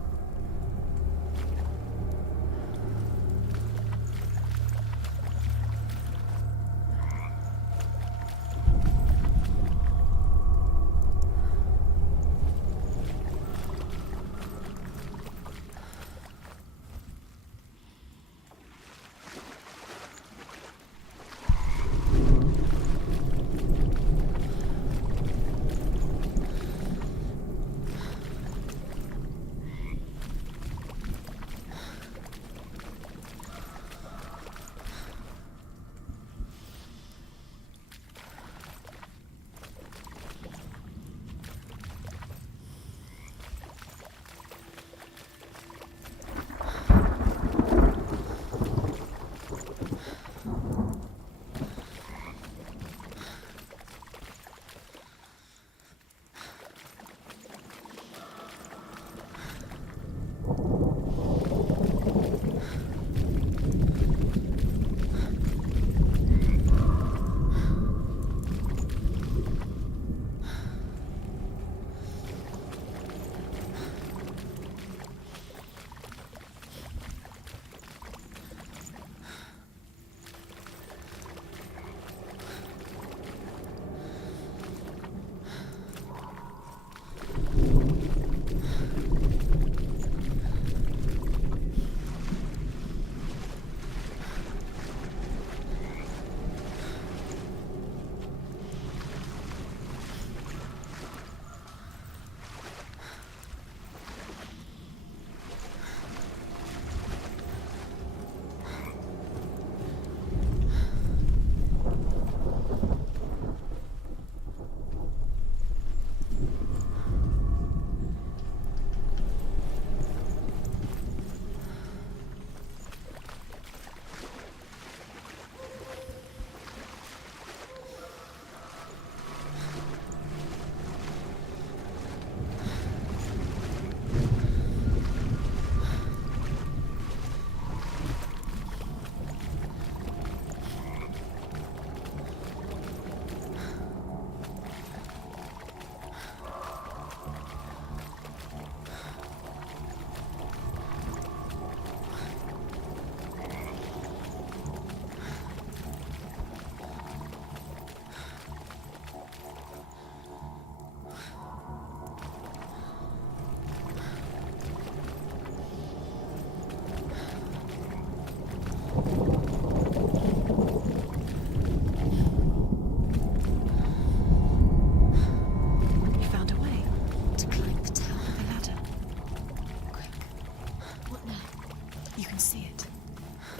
You can see it.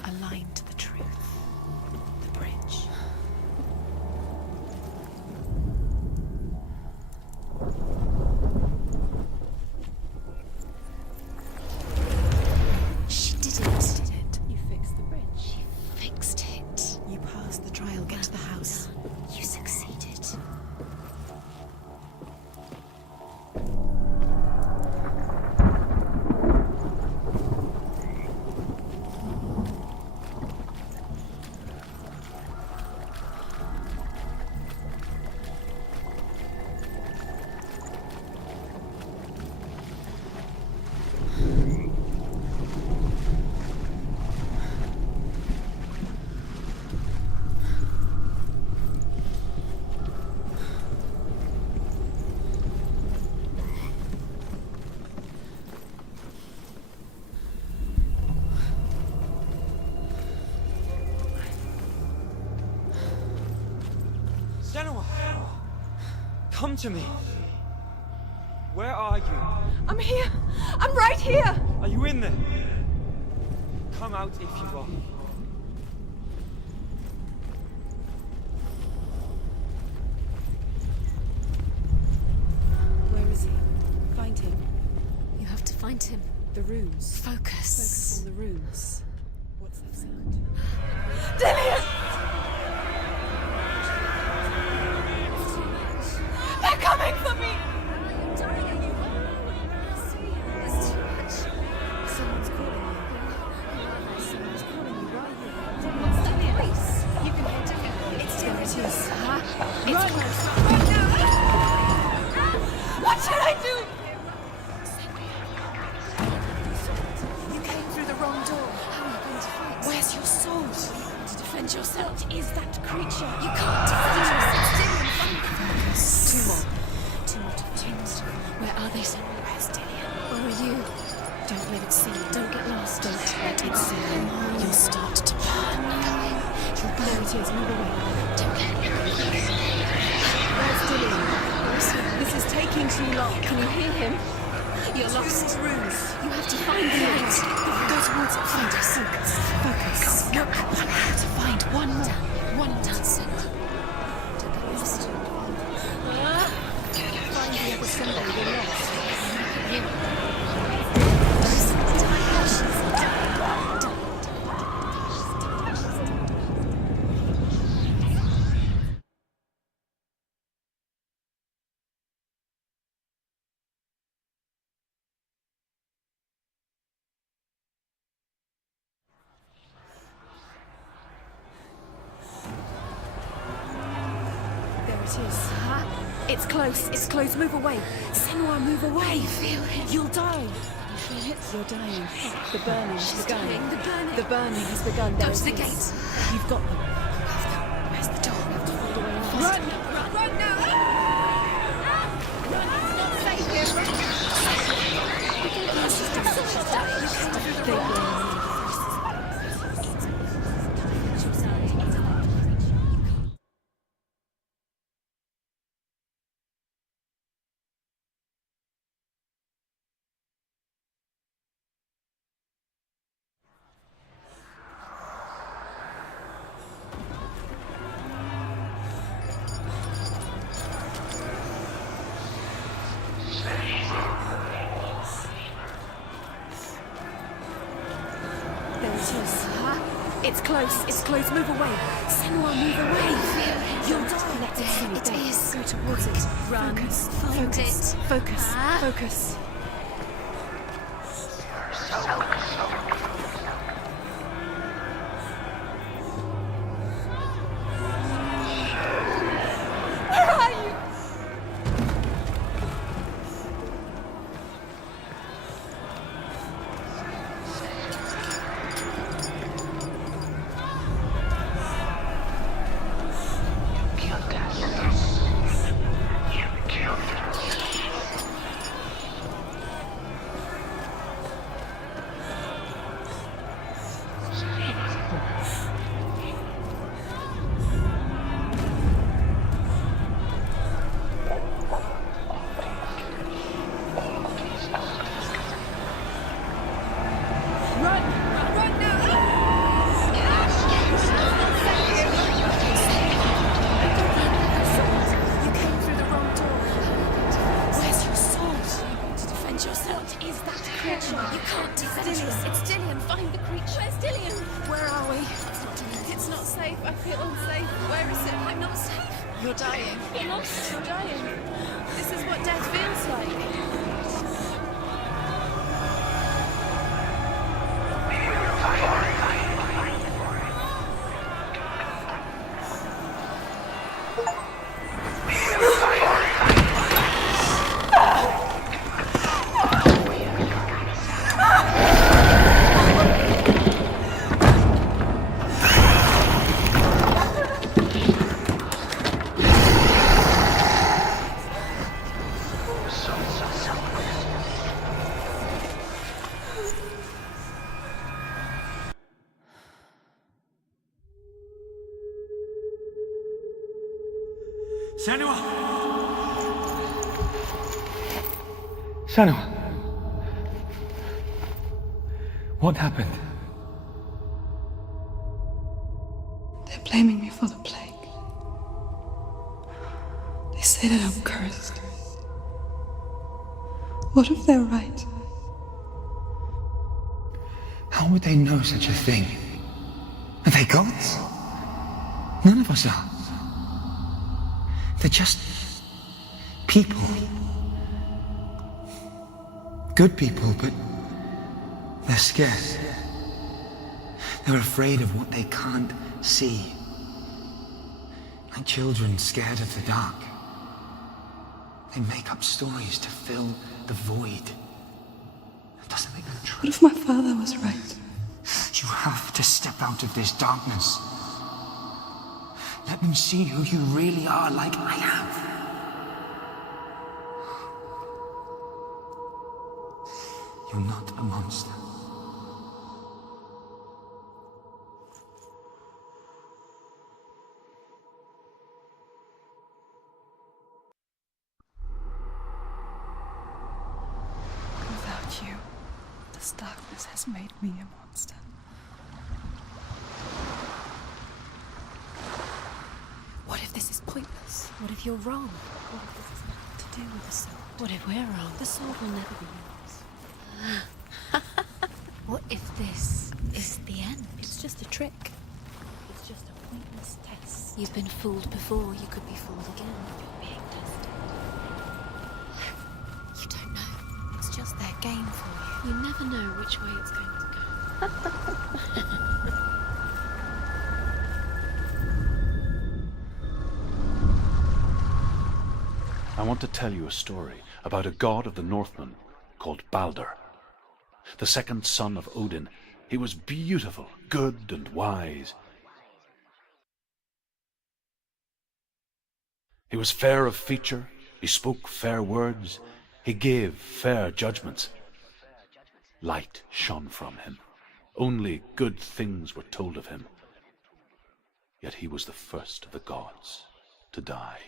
Aligned to the truth. The bridge. She did it. You fixed the bridge. She fixed it. You passed the trial. Get to the house. You succeeded. Senua! Come to me! Where are you? I'm here! I'm right here! Are you in there? Come out if you are. Where is he? Find him. You have to find him. The runes. Focus. Focus on the runes. What's that sound? Dillian! They're coming for me! Someone's calling you. Someone's calling you right here. What's that voice? You can hear it. It's there. It is. It's close. What should I do? You came through the wrong door. How are you going to fight? Where's your sword? To defend yourself. What is that creature? You can't defend yourself. Two more to find. Where are they, Senua? Where's Dillian? Where are you? Don't let it see you. Don't get lost. Don't let it see you. You'll start to burn. There it is. Move away. Don't let it. Where's Dillian? This is taking too long. Can you hear him? You're lost. Runes. You have to find the light. Go towards it. Find us. Focus. Look. You have to find one more. One more. Senua. Don't get lost. Find the other symbol. You're lost. It's close. It's close. Move away. Senua, move away. I feel it. You'll die. You feel it? You're dying. The burning has begun. Dying. The burning. The burning has begun. Go to the gate. You've got them. Where's the door? We have to find a way out. Run! Run now! Run! It's not safe here. Run! They blame me. It's close. It's close. Move away. Senua, move away. You'll die. Let it see. It is. Go towards it. Run. Focus. Focus. It. Focus. Focus. Where are you? reach. Where's Dillian? Where are we? It's not Dillian. It's not safe. I feel unsafe. Where is it? I'm not safe. You're dying. You're lost. You're dying. This is what death feels like. Senua! Senua! What happened? They're blaming me for the plague. They say that I'm cursed. What if they're right? How would they know such a thing? Are they gods? None of us are. They're just people. Good people, but they're scared. They're afraid of what they can't see. Like children scared of the dark. They make up stories to fill the void. That doesn't make them true. What if my father was right? You have to step out of this darkness. Let them see who you really are, like I have. You're not a monster. Without you, this darkness has made me a monster. What if this is pointless? What if you're wrong? What if this has nothing to do with the sword? What if we're wrong? The sword will never be yours. What if this is the end? It's just a trick. It's just a pointless test. You've been fooled before. You could be fooled again. You're being tested. You don't know. It's just their game for you. You never know which way it's going to go. I want to tell you a story about a god of the Northmen called Balder. The second son of Odin. He was beautiful, good and wise. He was fair of feature, he spoke fair words, he gave fair judgments. Light shone from him. Only good things were told of him. Yet he was the first of the gods to die.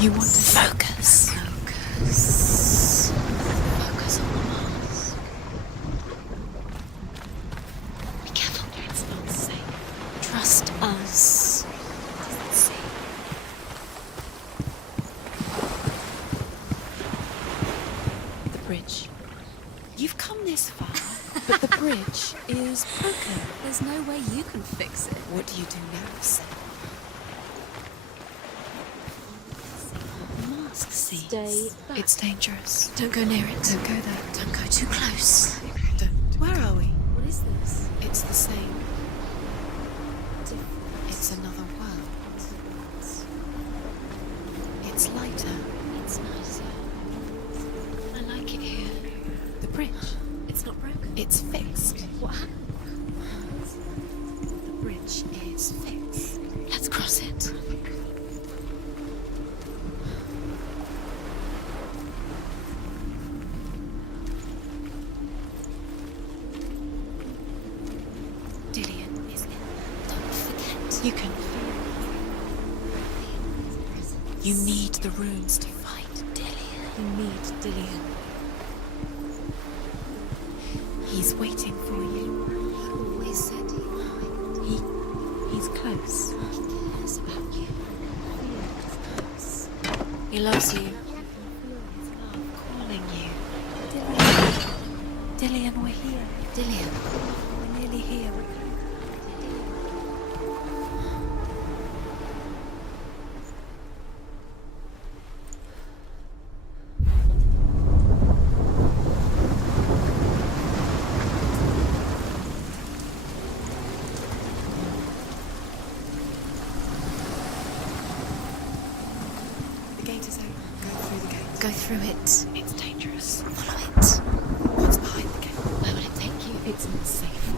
You want to focus. Focus. Focus on the mask. Be careful, it's not safe. Trust us. It's safe. The bridge. You've come this far, but the bridge is broken. There's no way you can fix it. What do you do now, Senua? see. Stay back. It's dangerous. Don't go near it. Don't go there. Don't go too close. Don't. Where are we? What is this? It's the same. Different. It's another world. It's lighter. It's nicer. I like it here. The bridge. It's not broken. It's fixed. What happened? The bridge is fixed. Let's cross it. Dillian is in. Don't forget. You can feel it. You need the runes to fight Dillian. You need Dillian. He's waiting for you. He always said he would. He's close. He cares about you. Feels close. He loves you. You can feel his love. Calling you. Dillian. Dillian, we're here. Dillian. We're nearly here. The gate is open. Go through the gate. Go through it. It's dangerous. Follow it. What's behind the gate? Where will it take you? It's not safe.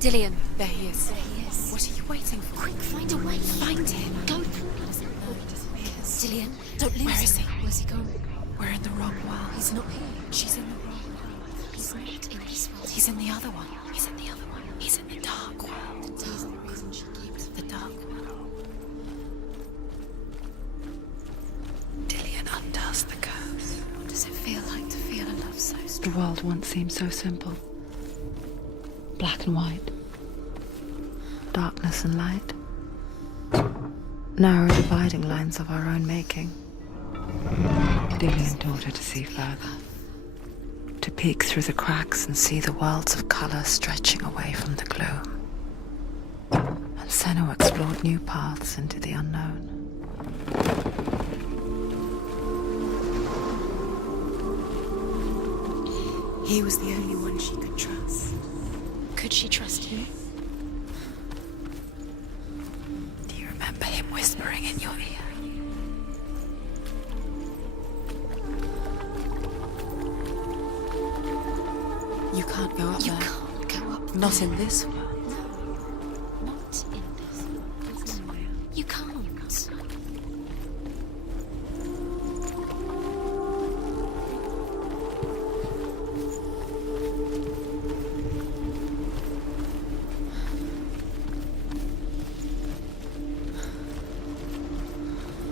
Dillian. There he is. There he is. What are you waiting for? Quick, find a way. Find him. Go through. He doesn't know he disappears. Dillian, don't lose Where is him. he? Where's he gone? We're in the wrong world. He's not here. She's in the wrong world. He's not in this world. He's in the other one. He's in the other one. He's in the dark world. He's the reason she keeps The dark world. Dillian undoes the curse. What does it feel like to feel a love so The strong? world once seemed so simple. Black and white. Darkness and light. Narrow dividing lines of our own making. Dillian taught her to see further. To peek through the cracks and see the worlds of colour stretching away from the gloom. And Senua explored new paths into the unknown. He was the only one she could trust. Could she trust him? Do you remember him whispering in your ear? You can't go up You there. can't go up. Not in this world. No. Not in this world. You can't.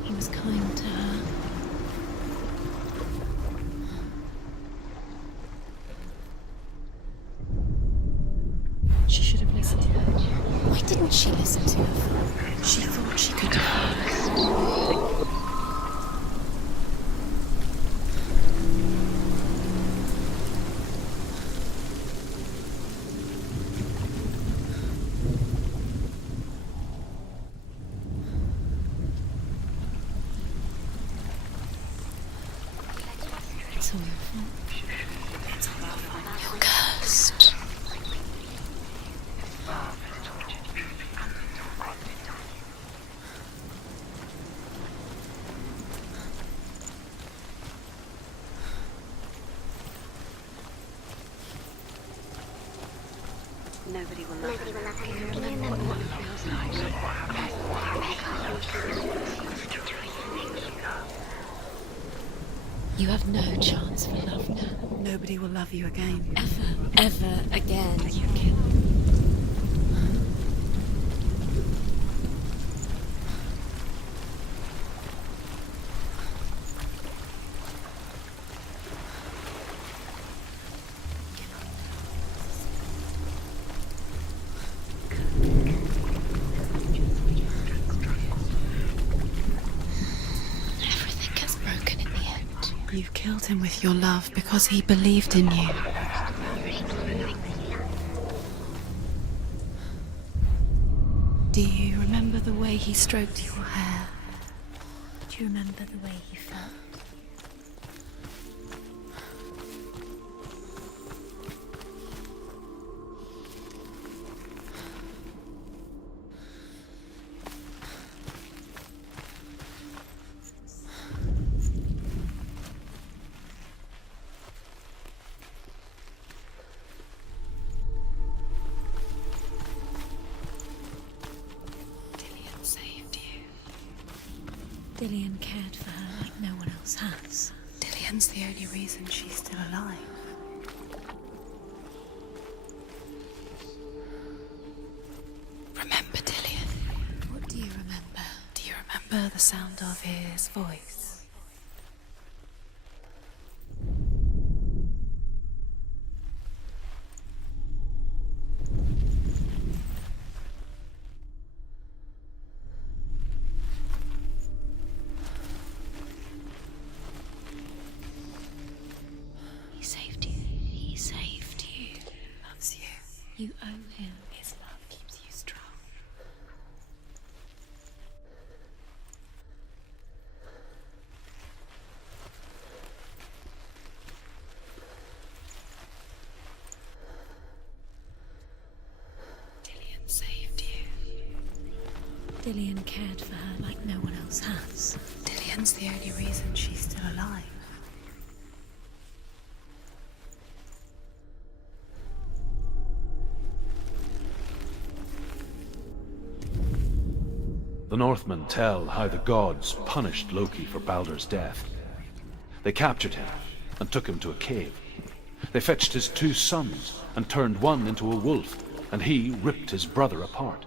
He was kind to her. She should have listened to her. Why didn't she listen to her? She thought she could defeat us. It's all your fault. You're cursed. Nobody will love him. Can you remember what it feels like? You have no chance for love now. Nobody will love you again. Ever again. Everything gets broken in the end. You've killed him with your love because he believed in you. Do you remember the way he stroked your hair? Do you remember the way he felt? Dillian cared for her like no one else has. Dillian's the only reason she's still alive. Remember Dillian? What do you remember? Do you remember the sound of his voice? You owe him. His love keeps you strong. Dillian saved you. Dillian cared for her like no one else has. Dillian's the only reason she's still alive. The Northmen tell how the gods punished Loki for Baldur's death. They captured him and took him to a cave. They fetched his 2 sons and turned one into a wolf, and he ripped his brother apart.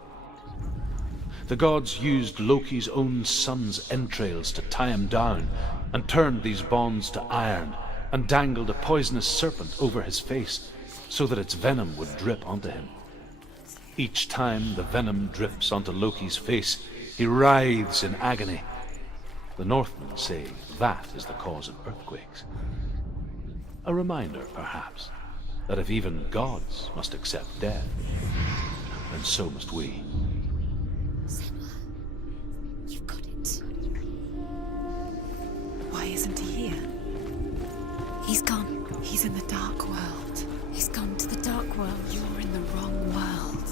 The gods used Loki's own son's entrails to tie him down and turned these bonds to iron and dangled a poisonous serpent over his face so that its venom would drip onto him. Each time the venom drips onto Loki's face, he writhes in agony. The Northmen say that is the cause of earthquakes. A reminder, perhaps, that if even gods must accept death, then so must we. Senua, you've got it. Why isn't he here? He's gone. He's in the dark world. He's gone to the dark world. You're in the wrong world.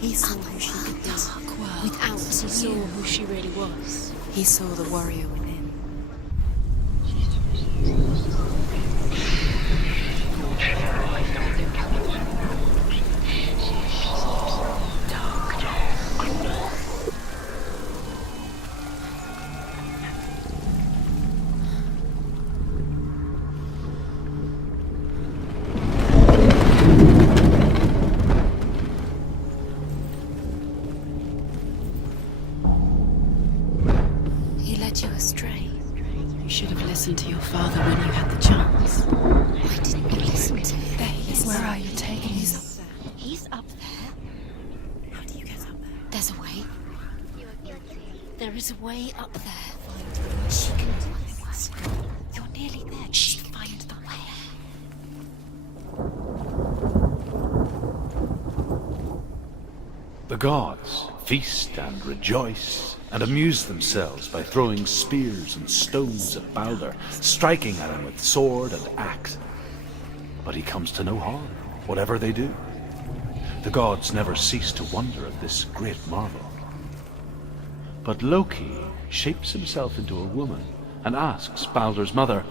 He saw who she could be. Without he saw who she really was. He saw the warrior within. You astray. You should have listened to your father when you had the chance. Why didn't you listen to him? There he is. Where are you taking him? He's up there. How do you get up there? There's a way. There is a way up there. She can do it. You're nearly there. She can find the way. The gods feast and rejoice and amuse themselves by throwing spears and stones at Baldur, striking at him with sword and axe. But he comes to no harm, whatever they do. The gods never cease to wonder at this great marvel. But Loki shapes himself into a woman and asks Baldur's mother,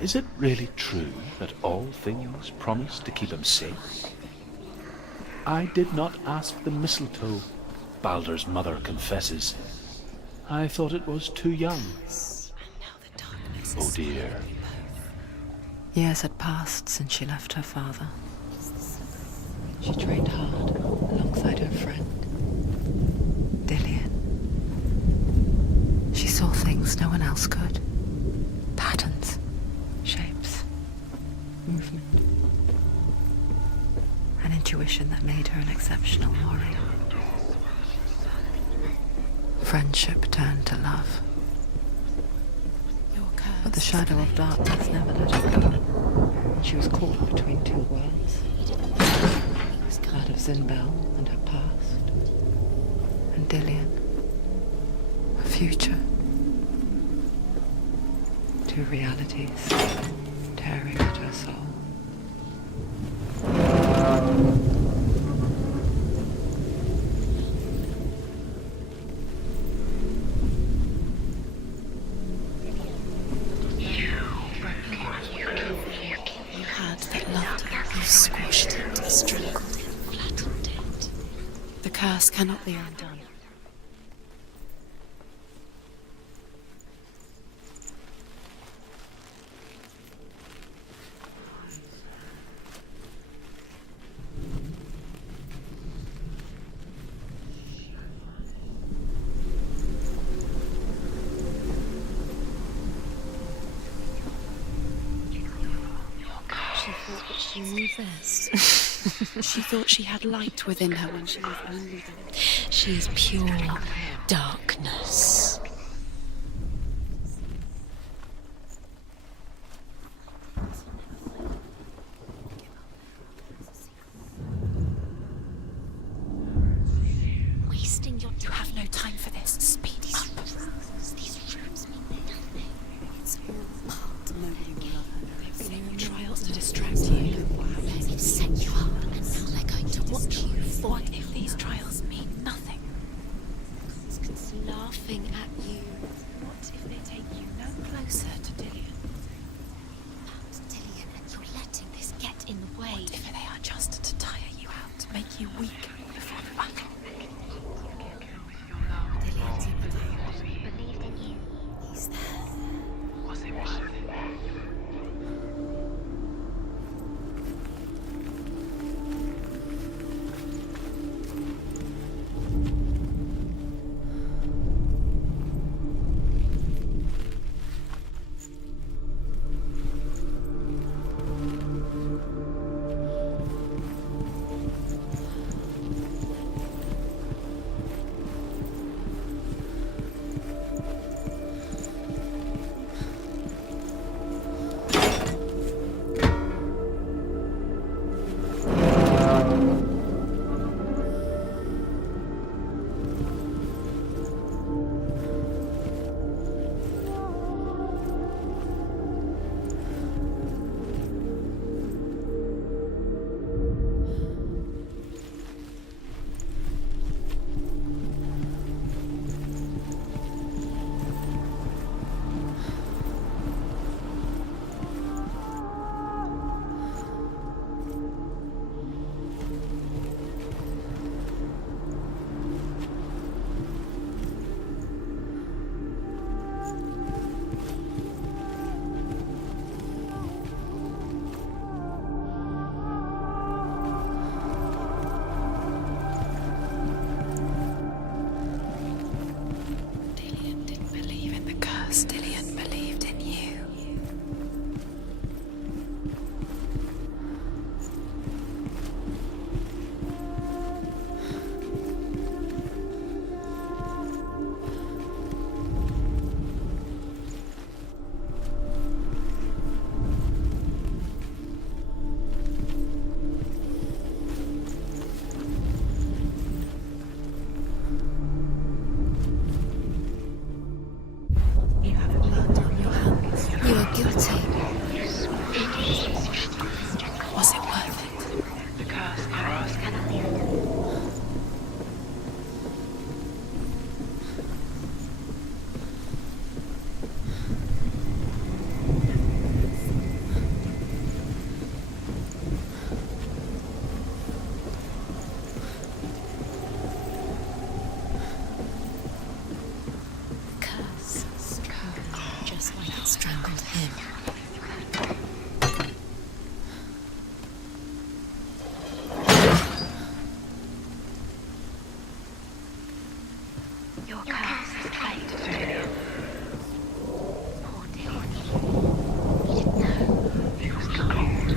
"Is it really true that all things promise to keep him safe?" "I did not ask the mistletoe," Baldur's mother confesses. "I thought it was too young." Oh dear. Years had passed since she left her father. She trained hard alongside her friend, Dillian. She saw things no one else could. Patterns, shapes, movement. An intuition that made her an exceptional warrior. Friendship turned to love. But the shadow of darkness never let her go. And she was caught between 2 worlds. That of Zinbel and her past. Dillian. A future. Two realities tearing at her soul. You had that loved him. You squashed it, strangled him, flattened it. The curse cannot be undone. She knew best. She thought she had light within her when she was only the... She is pure darkness. Wasting your... You have no time for this. Speed up. These rooms mean nothing. It's all part. Nobody will love her. They've been in trials to distract you. They've set you up, and now they're going to watch you. What if these trials mean nothing? Laughing at you. What if they take you no closer to Dillian? Not Dillian, and you're letting this get in the way. What if they are just to tire you out, to make you weak before the battle? Dillian's in the day. He believed in you. He's there. Was it worth it? Dillian believed in you. You have blood on your hands. You are guilty. Was it worth it? The curse cannot be undone. Just like it strangled him. Your curse is fate. Poor Dillian. He didn't know. He was cold.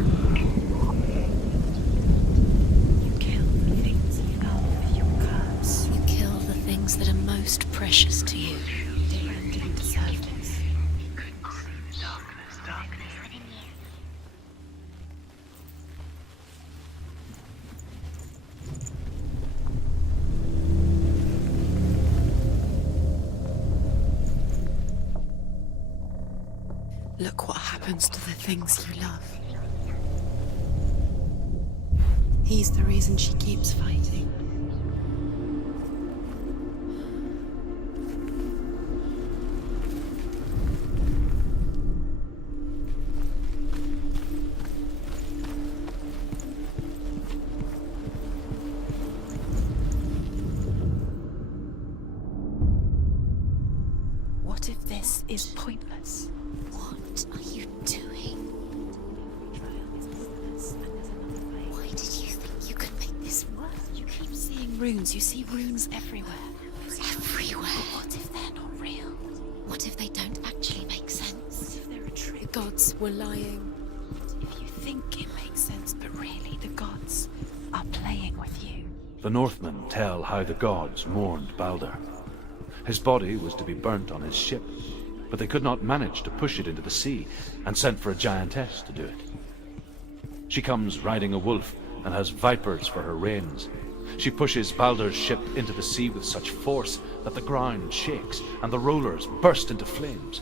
You kill the things you love with your curse. You kill the things that are most precious to you. Dillian didn't deserve this. Look what happens to the things you love. He's the reason she keeps fighting. What if this is pointless? What are you doing? Why did you think you could make this work? You keep seeing runes. You see runes everywhere. Everywhere. But what if they're not real? What if they don't actually make sense? What if they're a trick? The gods were lying. If you think it makes sense, but really the gods are playing with you. The Northmen tell how the gods mourned Balder. His body was to be burnt on his ship, but they could not manage to push it into the sea, and sent for a giantess to do it. She comes riding a wolf and has vipers for her reins. She pushes Balder's ship into the sea with such force that the ground shakes and the rollers burst into flames.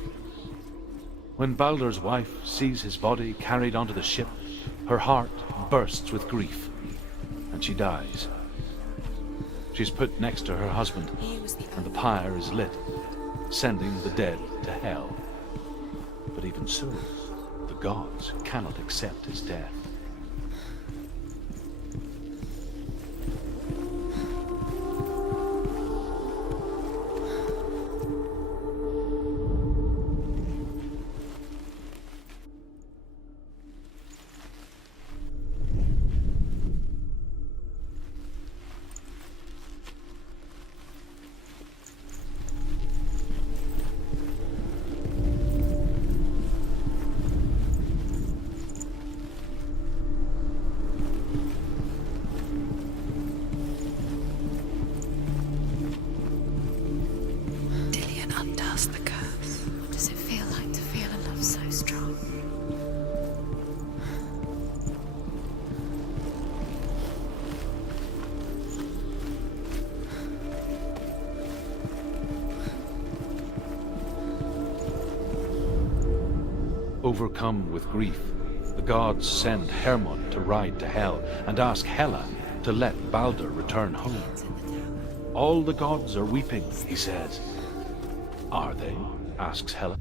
When Balder's wife sees his body carried onto the ship, her heart bursts with grief, and she dies. She's put next to her husband, and the pyre is lit, sending the dead to hell. But even so, the gods cannot accept his death. Undoes the curse. What does it feel like to feel a love so strong? Overcome with grief, the gods send Hermod to ride to Hell and ask Hela to let Balder return home. All the gods are weeping, he says. Are they? Asks Hela.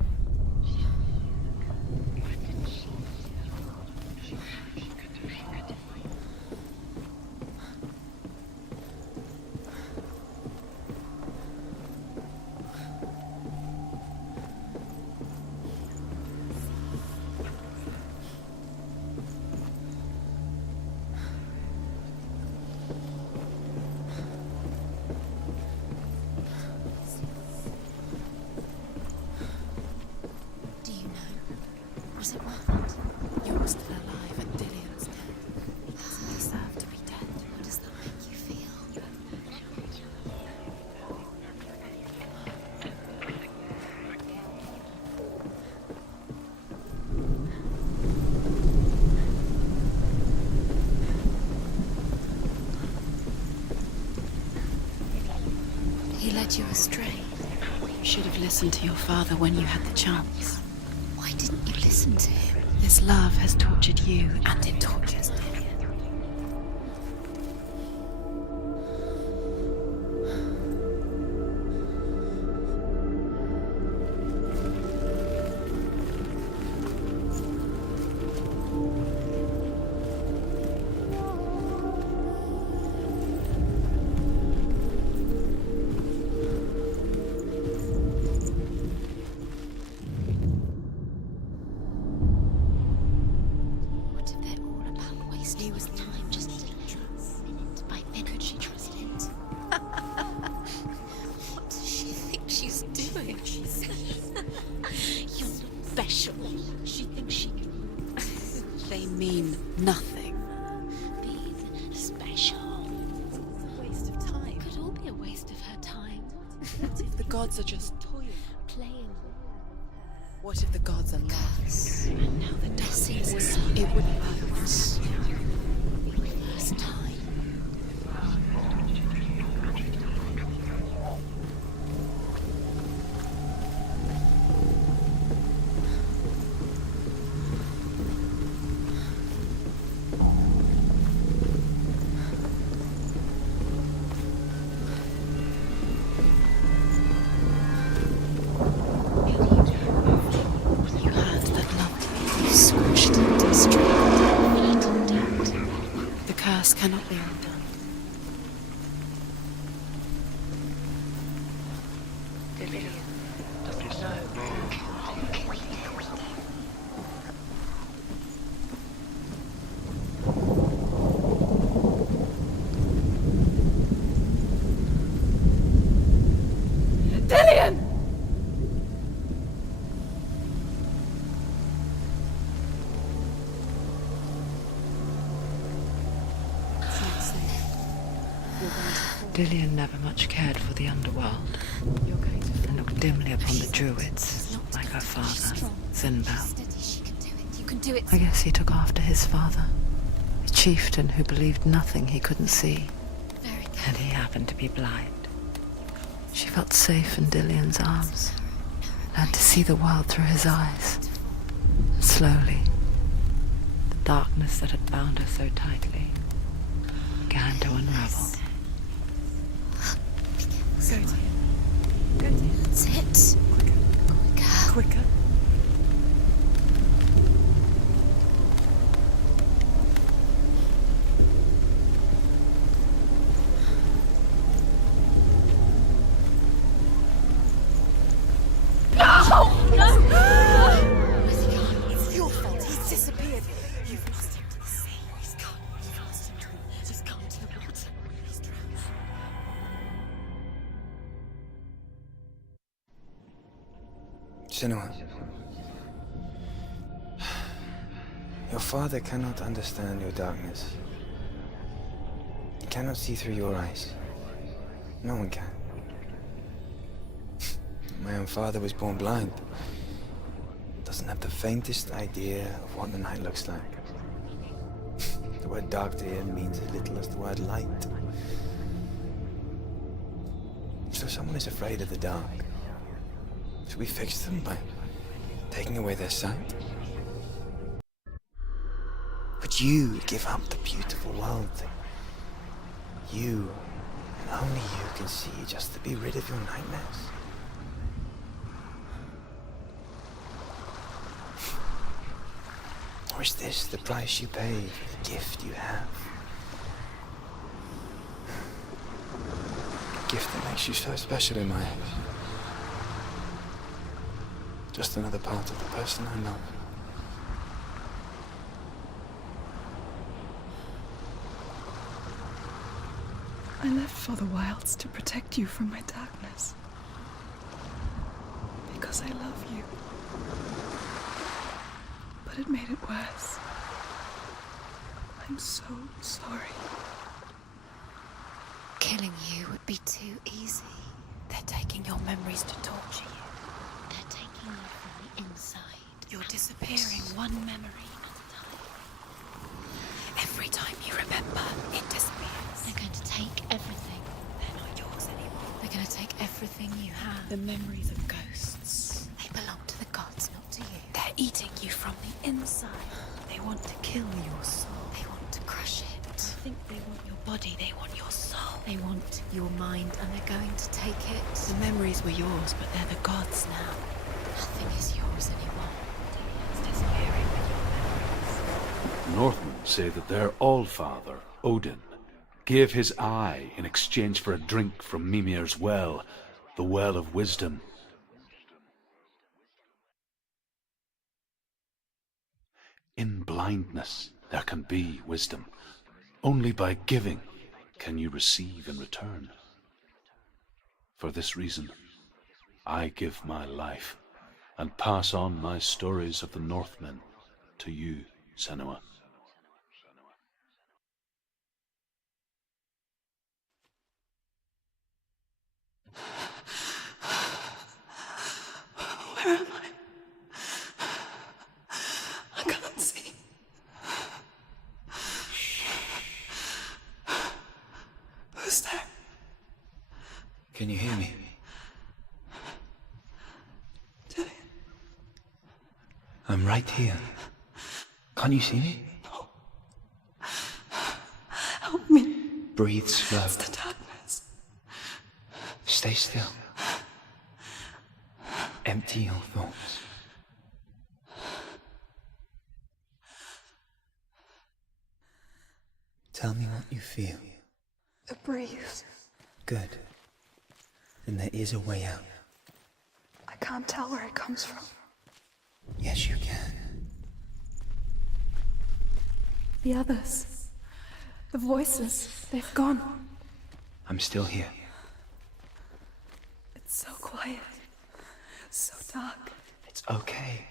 Was it worth it? You're still alive and Dillion's dead. He doesn't deserve to be dead. What does that make you feel? He led you astray. You should have listened to your father when you had the chance. Why didn't you listen to him? This love has tortured you, And it tortures Dillion. He was time just minute by minute. Could she trust him? What does she think she's doing? You're special. She thinks she can. they mean nothing. Being special. It's a waste of time. Could all be a waste of her time. What if the gods are just toying? Playing. What if the gods are Curse. and now the dust This is is it wouldn't hurt. first time. cannot be undone. Dillion doesn't know who killed him. Dillion! Dillion never much cared for the underworld, and looked dimly upon the druids, like her father, Zinbao. I guess he took after his father, a chieftain who believed nothing he couldn't see, and he happened to be blind. She felt safe in Dillion's arms, learned to see the world through his eyes. And slowly, the darkness that had bound her so tightly began to unravel. Go to him. Go to him. That's it. Quicker. Quicker. It's your fault. He's disappeared. You've lost him to the sea. He's gone. You've lost him to him. He's gone to the water. He's drowned. Senua, your father cannot understand your darkness. He cannot see through your eyes. No one can. My own father was born blind. Doesn't have the faintest idea of what the night looks like. The word dark to him means as little as the word light. So someone is afraid of the dark. Should we fix them by taking away their sight? Would you give up the beautiful world that you, and only you, can see just to be rid of your nightmares? Or is this the price you pay for the gift you have? A gift that makes you so special in my eyes. Just another part of the person I love. I left for the wilds to protect you from my darkness. Because I love you. But it made it worse. I'm so sorry. Killing you would be too easy. They're taking your memories to torture you. They're taking you from the inside. You're disappearing one memory at a time. Every time you remember, it disappears. They're going to take everything. They're not yours anymore. They're going to take everything you have. The memories of ghosts. They belong to the gods, not to you. They're eating you from the inside. They want to kill your soul. They want to crush it. I think they want your body. They want your soul. They want your mind, and they're going to take it. The memories were yours, but they're the gods now. Nothing is yours anymore. It's disappearing with your memories. Northmen say that their Allfather, Odin, gave his eye in exchange for a drink from Mimir's well, the Well of Wisdom. In blindness there can be wisdom. Only by giving can you receive in return. For this reason, I give my life and pass on my stories of the Northmen to you, Senua. Where am I? I can't see. Who's there? Can you hear me? Dillion. I'm right here. Can't you see me? No. Help me. Breathe slow. It's the darkness. Stay still. Empty your thoughts. Tell me what you feel. A breeze. Good. Then there is a way out. I can't tell where it comes from. Yes, you can. The others. The voices. They've gone. I'm still here. It's so quiet. So dark. It's okay.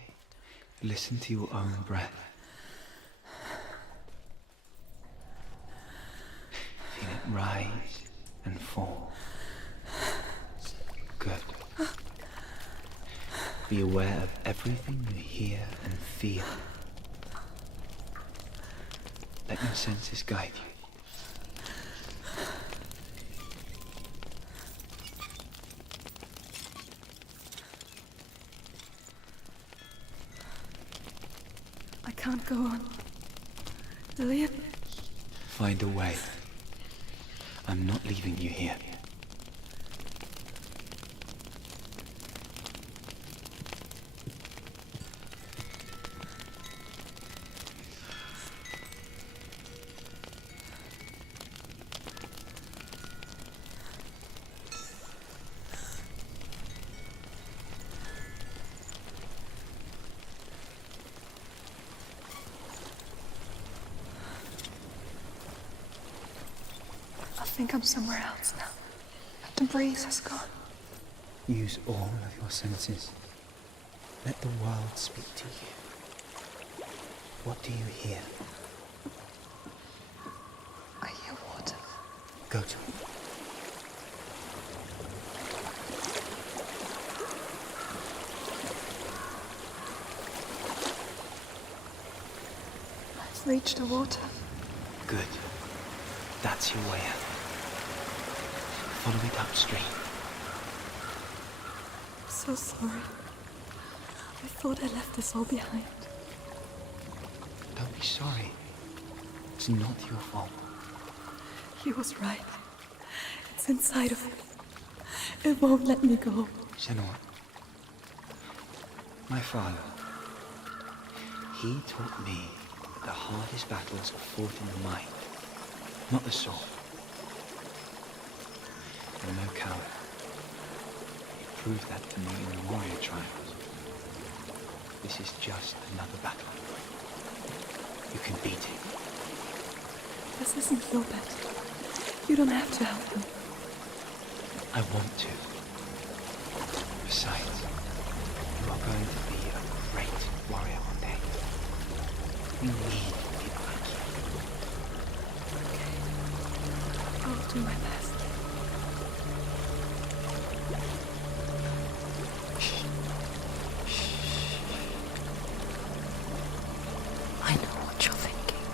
Listen to your own breath. Feel it rise and fall. Good. Be aware of everything you hear and feel. Let your senses guide you. I can't go on. Dillian? Find a way. I'm not leaving you here. I think I'm somewhere else now. The breeze has gone. Use all of your senses. Let the world speak to you. What do you hear? I hear water. Go to it. I've reached the water. Good. That's your way out. Follow it upstream. So sorry. I thought I left this all behind. Don't be sorry. It's not your fault. He was right. It's inside of me. It won't let me go. Senua. My father. He taught me that the hardest battles are fought in the mind, not the sword. I'm no coward. He proved that to me in the warrior trials. This is just another battle. You can beat it. This isn't your battle. You don't have to help him. I want to. Besides, you are going to be a great warrior one day. You need people like you. I'll do my best. I know what you're thinking.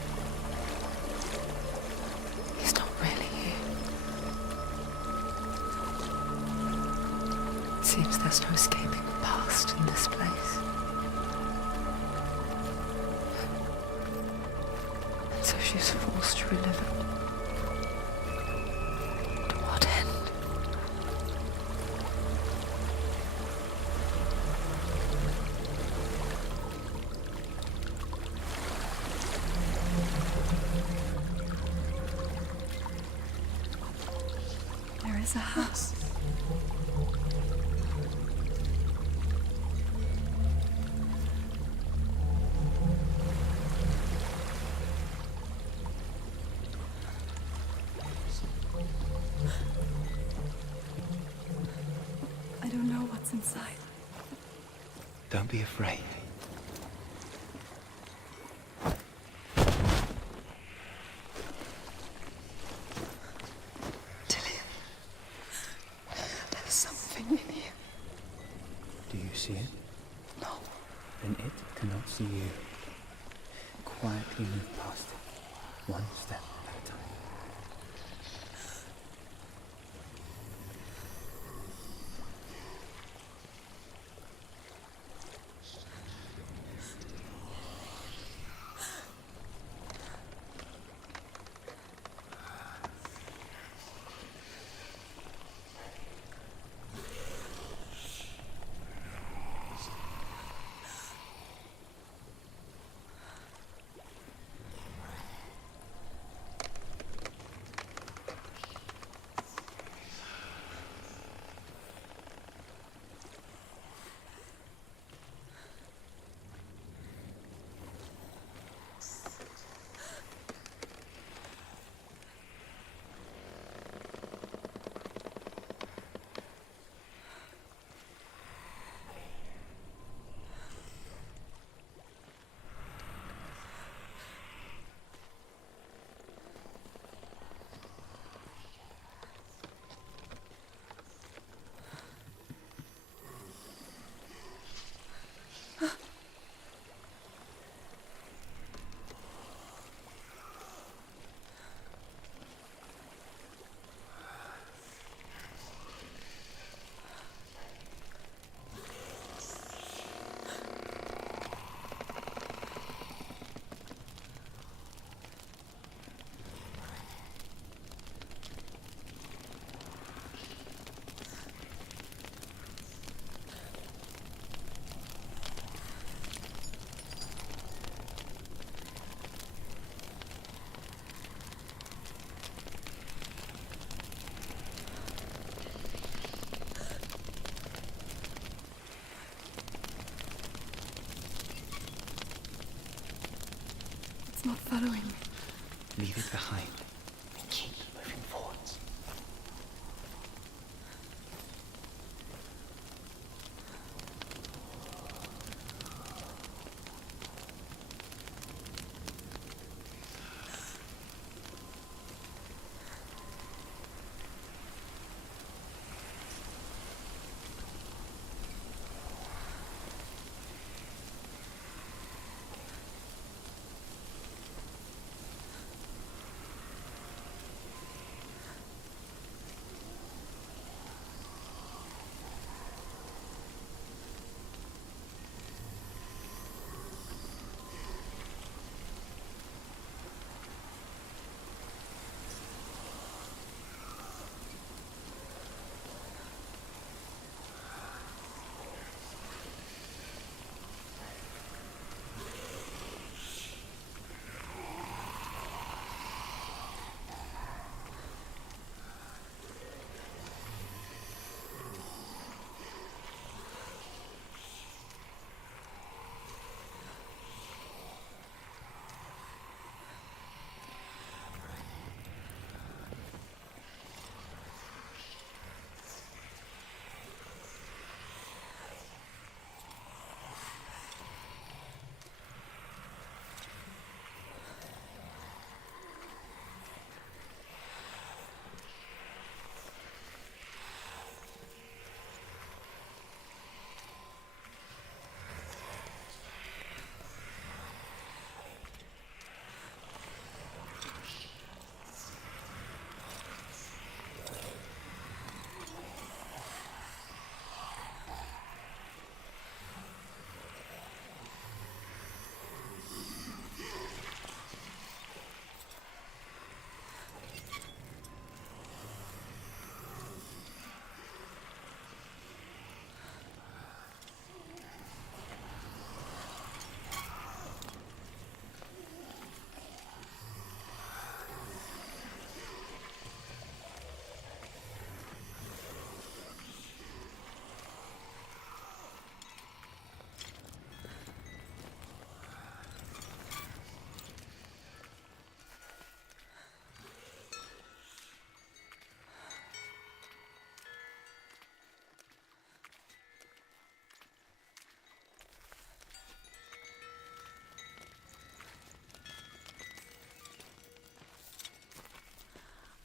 He's not really here. Seems there's no escaping the past in this place. And so she's forced to relive it. To what end? There is a house. I don't know what's inside. Don't be afraid. Dillian, there's something in here. Do you see it? No. Then it cannot see you. Quietly move past it, one step at a time. It's not following me. Leave it behind and keep moving forwards.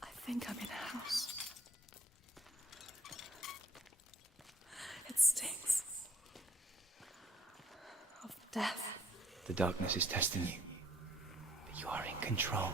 I think I'm in a house. It stinks of death. The darkness is testing you, but you are in control.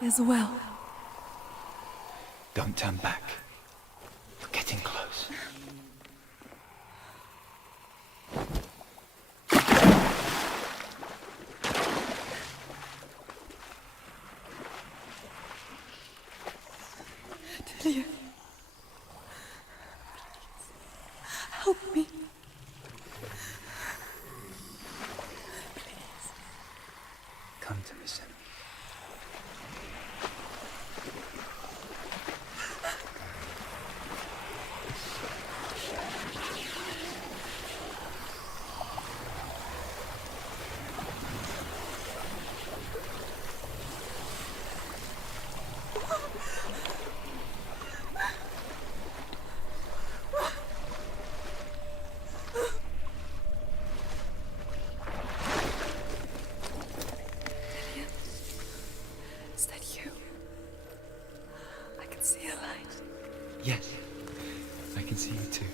There's a well. Don't turn back. We're getting close. Delia. Help me. Come to me, Senua. Is that you? I can see a light. Yes, I can see you too.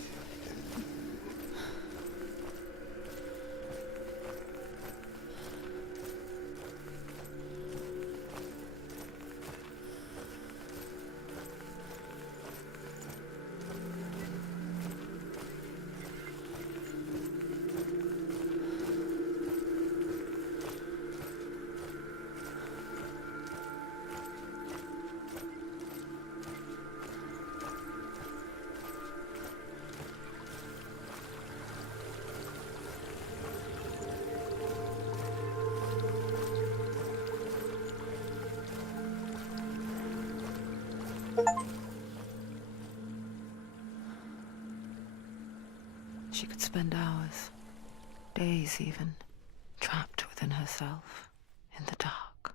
She could spend hours, days even, trapped within herself, in the dark.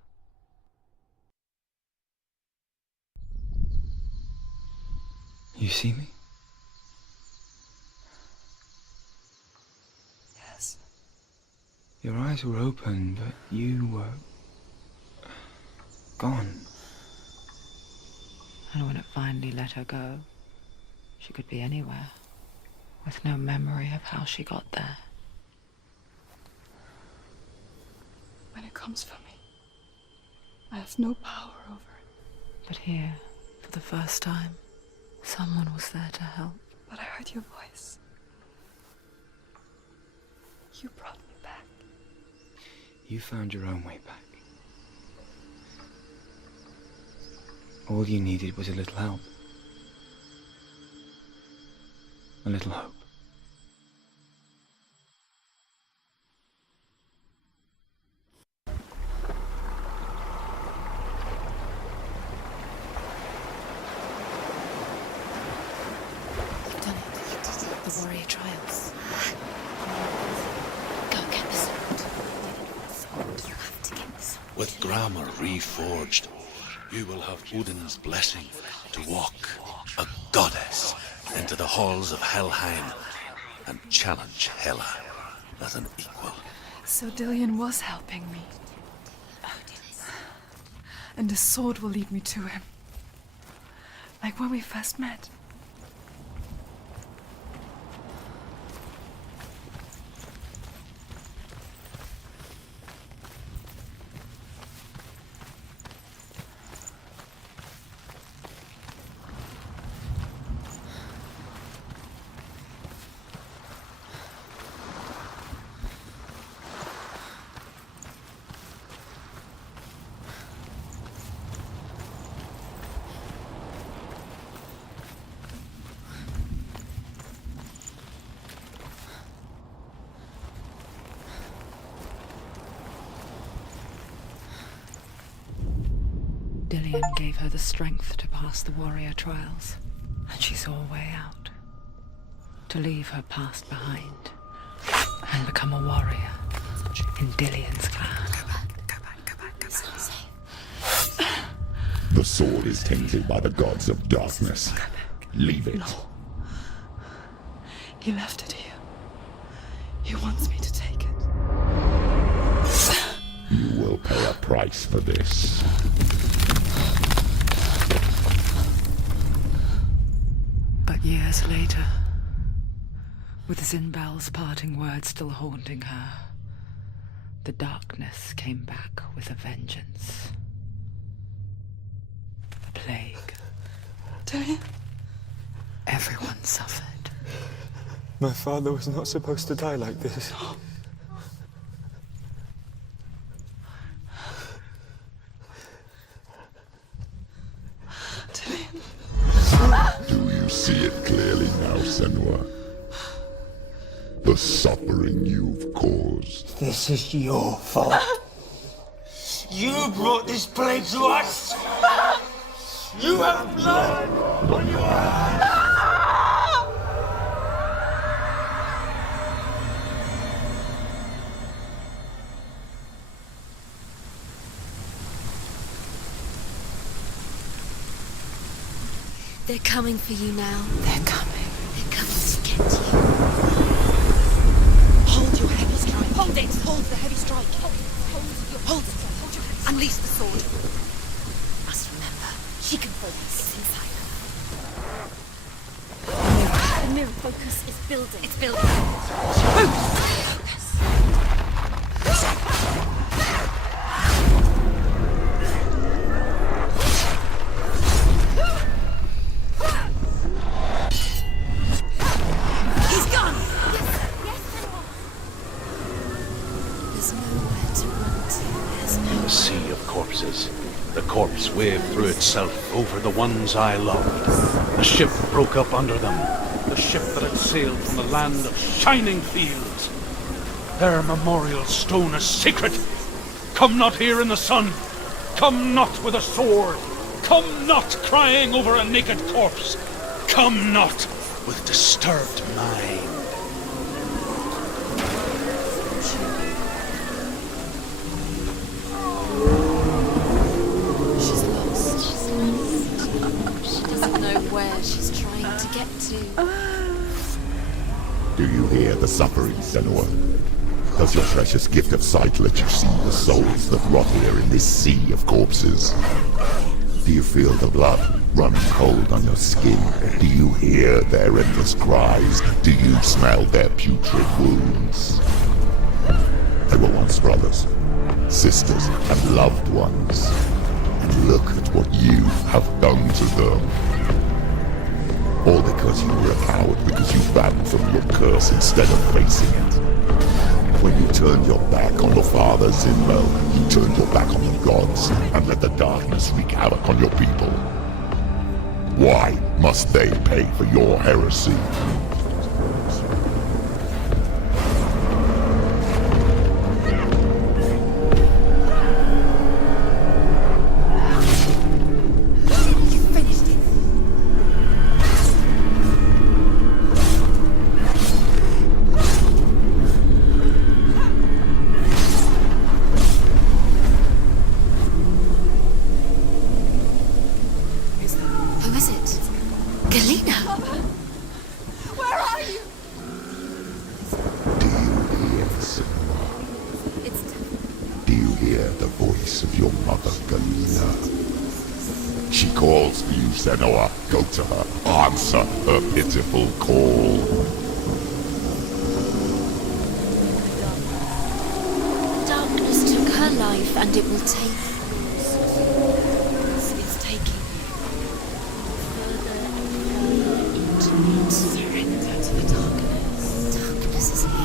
You see me? Yes. Your eyes were open, but you were gone. And when it finally let her go, she could be anywhere, with no memory of how she got there. When it comes for me, I have no power over it. But here, for the first time, someone was there to help. But I heard your voice. You brought me back. You found your own way back. All you needed was a little help. A little hope. You've done it. You did it. The warrior trials. Go get the sword. You have to get the sword. With grammar reforged, you will have Odin's blessing to walk, a goddess, into the halls of Helheim and challenge Hela as an equal. So Dillion was helping me. And the sword will lead me to him. Like when we first met. Dillion gave her the strength to pass the warrior trials, and she saw a way out. To leave her past behind and become a warrior in Dillion's clan. Go back. It's not safe. The sword is tainted by the gods of darkness. Leave it. No. He left it here. He wants me to take it. You will pay a price for this. But years later, with Zinbel's parting words still haunting her, the darkness came back with a vengeance. The plague. Dillion? Everyone suffered. My father was not supposed to die like this. Do you see it clearly now, Senua? The suffering you've caused. This is your fault. You brought this plague to us! You have blood on your hands! They're coming for you now. They're coming. They're coming to get you. Hold your heavy strike. Hold it. Hold the heavy strike. Hold it. Unleash the sword. Must remember, she can focus. It's inside her. The mirror focus is building. It's building. Focus. The corpse waved through itself over the ones I loved. The ship broke up under them. The ship that had sailed from the land of shining fields. Their memorial stone is sacred. Come not here in the sun. Come not with a sword. Come not crying over a naked corpse. Come not with disturbed mind. where she's trying to get to. Do you hear the suffering, Senua? Does your precious gift of sight let you see the souls that rot here in this sea of corpses? Do you feel the blood run cold on your skin? Do you hear their endless cries? Do you smell their putrid wounds? They were once brothers, sisters, and loved ones. And look at what you have done to them. All because you were a coward, because you ran from your curse instead of facing it. When you turned your back on your father, Zinmo, you turned your back on the gods and let the darkness wreak havoc on your people. Why must they pay for your heresy? Senua, go to her. Answer her pitiful call. Darkness took her life, and it will take yours. It's taking you further and further into it. Surrender to the darkness. Darkness is here.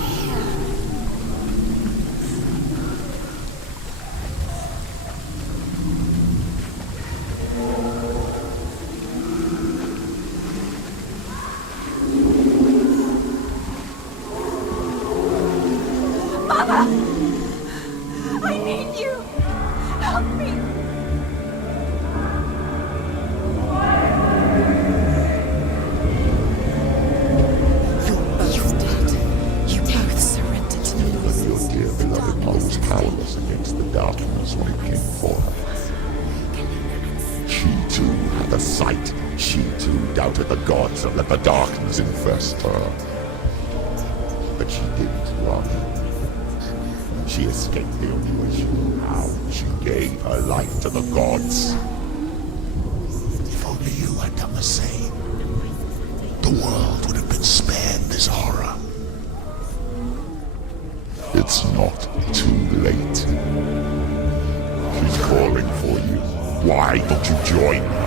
Let the darkness infest her. But she didn't run. She escaped the only way she knew how. She gave her life to the gods. If only you had done the same, the world would have been spared this horror. It's not too late. She's calling for you. Why don't you join her?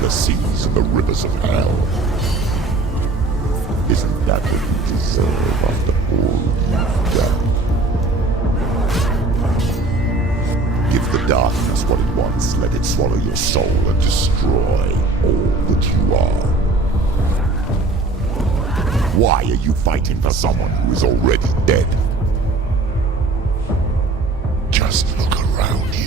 the seas and the rivers of hell. Isn't that what you deserve after all you've done? Give the darkness what it wants, let it swallow your soul and destroy all that you are. Why are you fighting for someone who is already dead? Just look around you.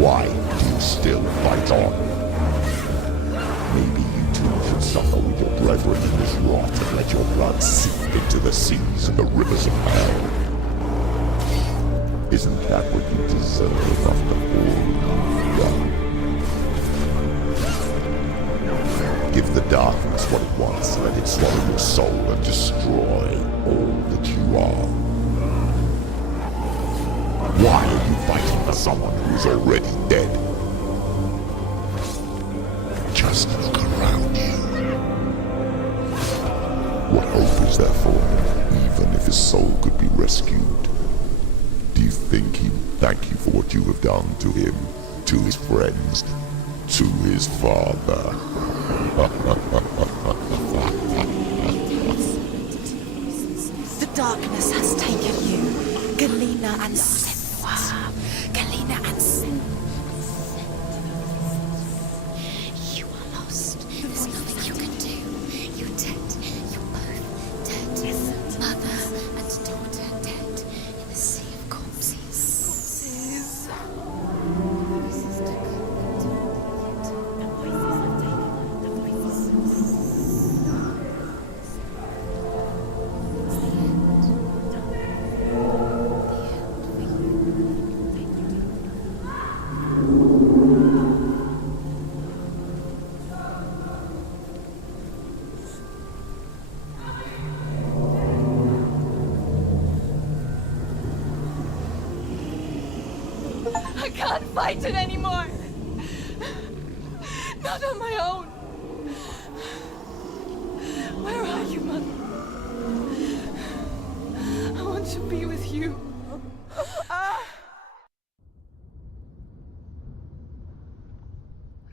Why do you still fight on? Maybe you too should suffer with your brethren in this rot and let your blood seep into the seas and the rivers of hell. Isn't that what you deserve after all you've done? Give the darkness what it wants, let it swallow your soul and destroy all that you are. Why are you fighting for someone who is already dead? Just look around you. What hope is there for him, even if his soul could be rescued? Do you think he'd thank you for what you have done to him, to his friends, to his father? The darkness has taken you, Galena and Senua. Galena and Senua. You are lost. There's nothing you can do. You're dead. You're both dead. Mother and daughter dead in the sea of corpses. I can't fight it anymore. Not on my own. Where are you, Mother? I want to be with you.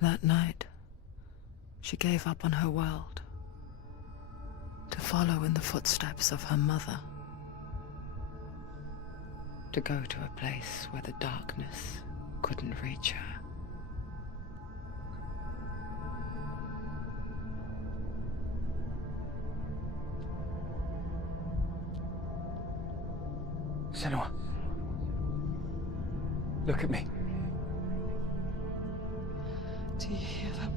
That night, she gave up on her world to follow in the footsteps of her mother, to go to a place where the darkness couldn't reach her. Senua. Look at me. Do you hear them?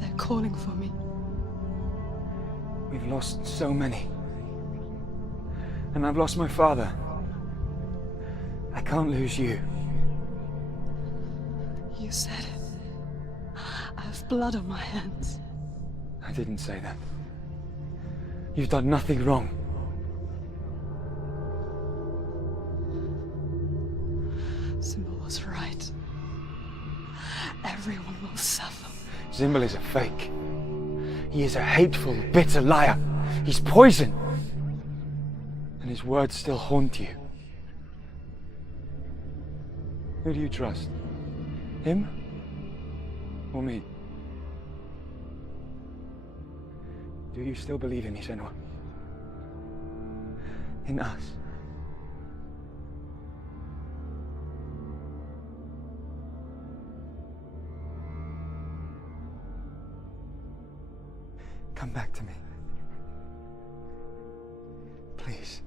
They're calling for me. We've lost so many. And I've lost my father. I can't lose you. You said it. I have blood on my hands. I didn't say that. You've done nothing wrong. Symbol was right. Everyone will suffer. Zimbel is a fake. He is a hateful, bitter liar. He's poison. And his words still haunt you. Who do you trust? Him? Or me? Do you still believe in me, Senua? In us? Come back to me. Please.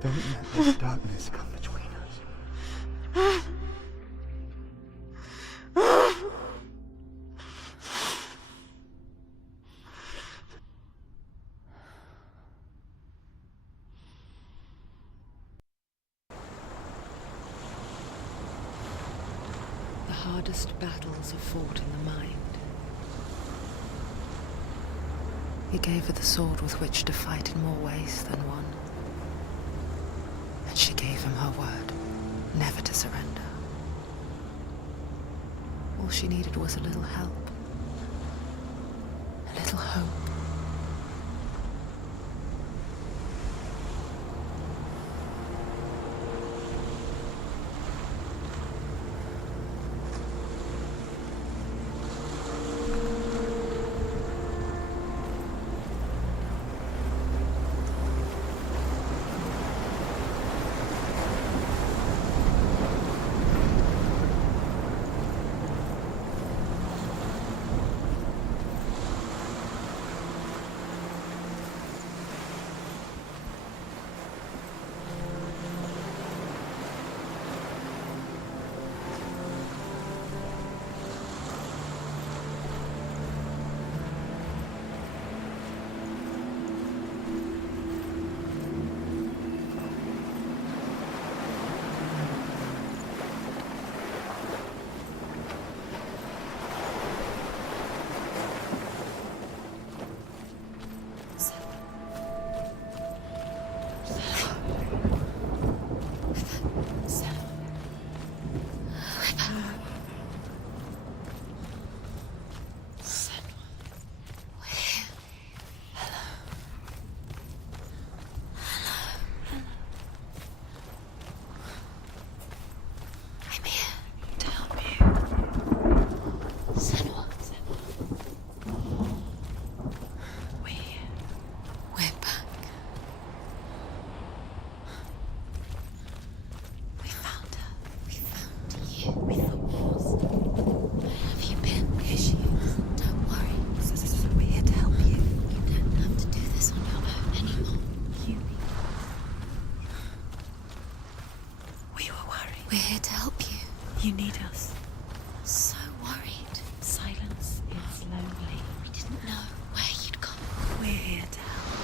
Don't let this darkness come between us. hardest battles are fought in the mind. He gave her the sword with which to fight in more ways than one. And she gave him her word, never to surrender. All she needed was a little help, a little hope. You need us. So worried. Silence is lonely. We didn't know where you'd gone. We're here to help.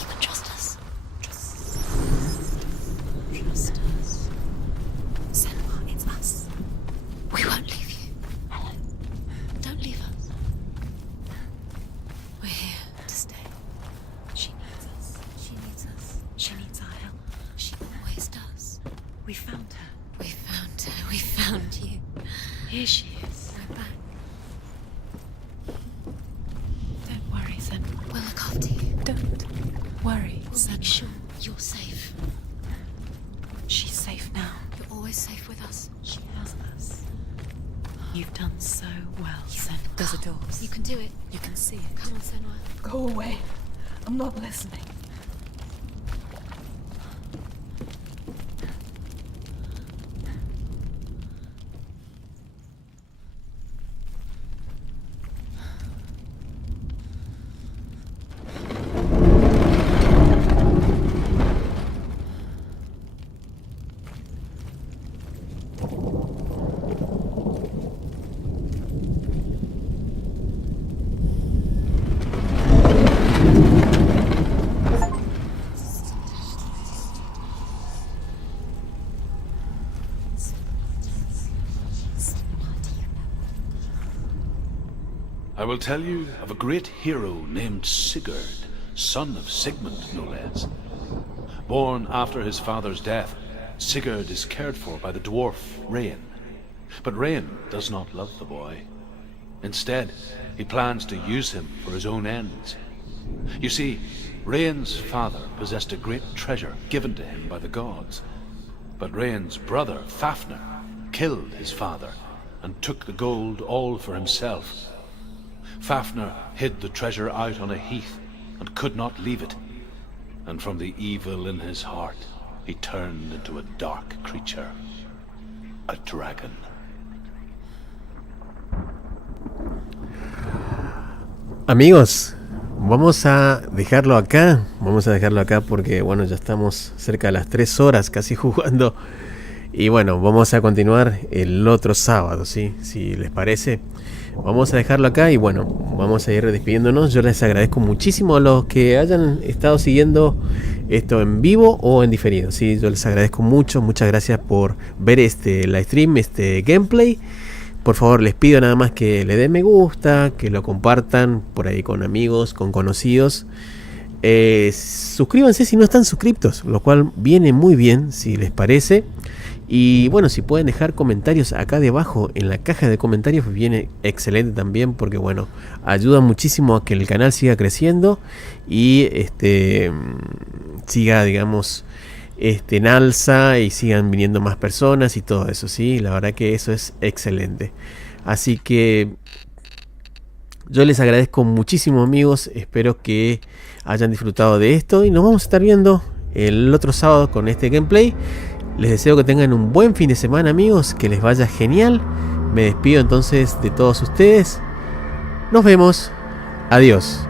You can trust us. Trust us. Senua, it's us. We won't leave you. Hello. Don't leave us. We're here to stay. She needs us. She needs us. She needs our help. She always does. We found her. We found her. We found you. Here she is. We're back. Don't worry, Senua. We'll look after you. Don't worry, Senua. Make sure you're safe. She's safe now. You're always safe with us. She has us. You've done so well, Senua. There's a door. You can do it. You can see it. Come on, Senua. Go away. I'm not listening. I will tell you of a great hero named Sigurd, son of Sigmund, no less. Born after his father's death, Sigurd is cared for by the dwarf Rain. But Rain does not love the boy. Instead, he plans to use him for his own ends. You see, Rain's father possessed a great treasure given to him by the gods. But Rain's brother, Fafnir, killed his father and took the gold all for himself. Fafnir hid the treasure out on a heath and could not leave it. And from the evil in his heart, he turned into a dark creature, a dragon. Amigos, vamos a dejarlo acá. Vamos a dejarlo acá porque, bueno, ya estamos cerca de las 3 horas casi jugando. Y bueno, vamos a continuar el otro sábado, ¿sí? Si les parece. Vamos a dejarlo acá y bueno, vamos a ir despidiéndonos. Yo les agradezco muchísimo a los que hayan estado siguiendo esto en vivo o en diferido, ¿sí? Yo les agradezco mucho, muchas gracias por ver este live stream, este gameplay. Por favor, les pido nada más que le den me gusta, que lo compartan por ahí con amigos, con conocidos. Suscríbanse si no están suscriptos, lo cual viene muy bien si les parece. Y bueno, si pueden dejar comentarios acá debajo en la caja de comentarios, viene excelente también, porque bueno, ayuda muchísimo a que el canal siga creciendo y siga, digamos, en alza y sigan viniendo más personas y todo eso, sí, la verdad que eso es excelente. Así que yo les agradezco muchísimo, amigos, espero que hayan disfrutado de esto y nos vamos a estar viendo el otro sábado con este gameplay. Les deseo que tengan un buen fin de semana, amigos, que les vaya genial. Me despido entonces de todos ustedes. Nos vemos. Adiós.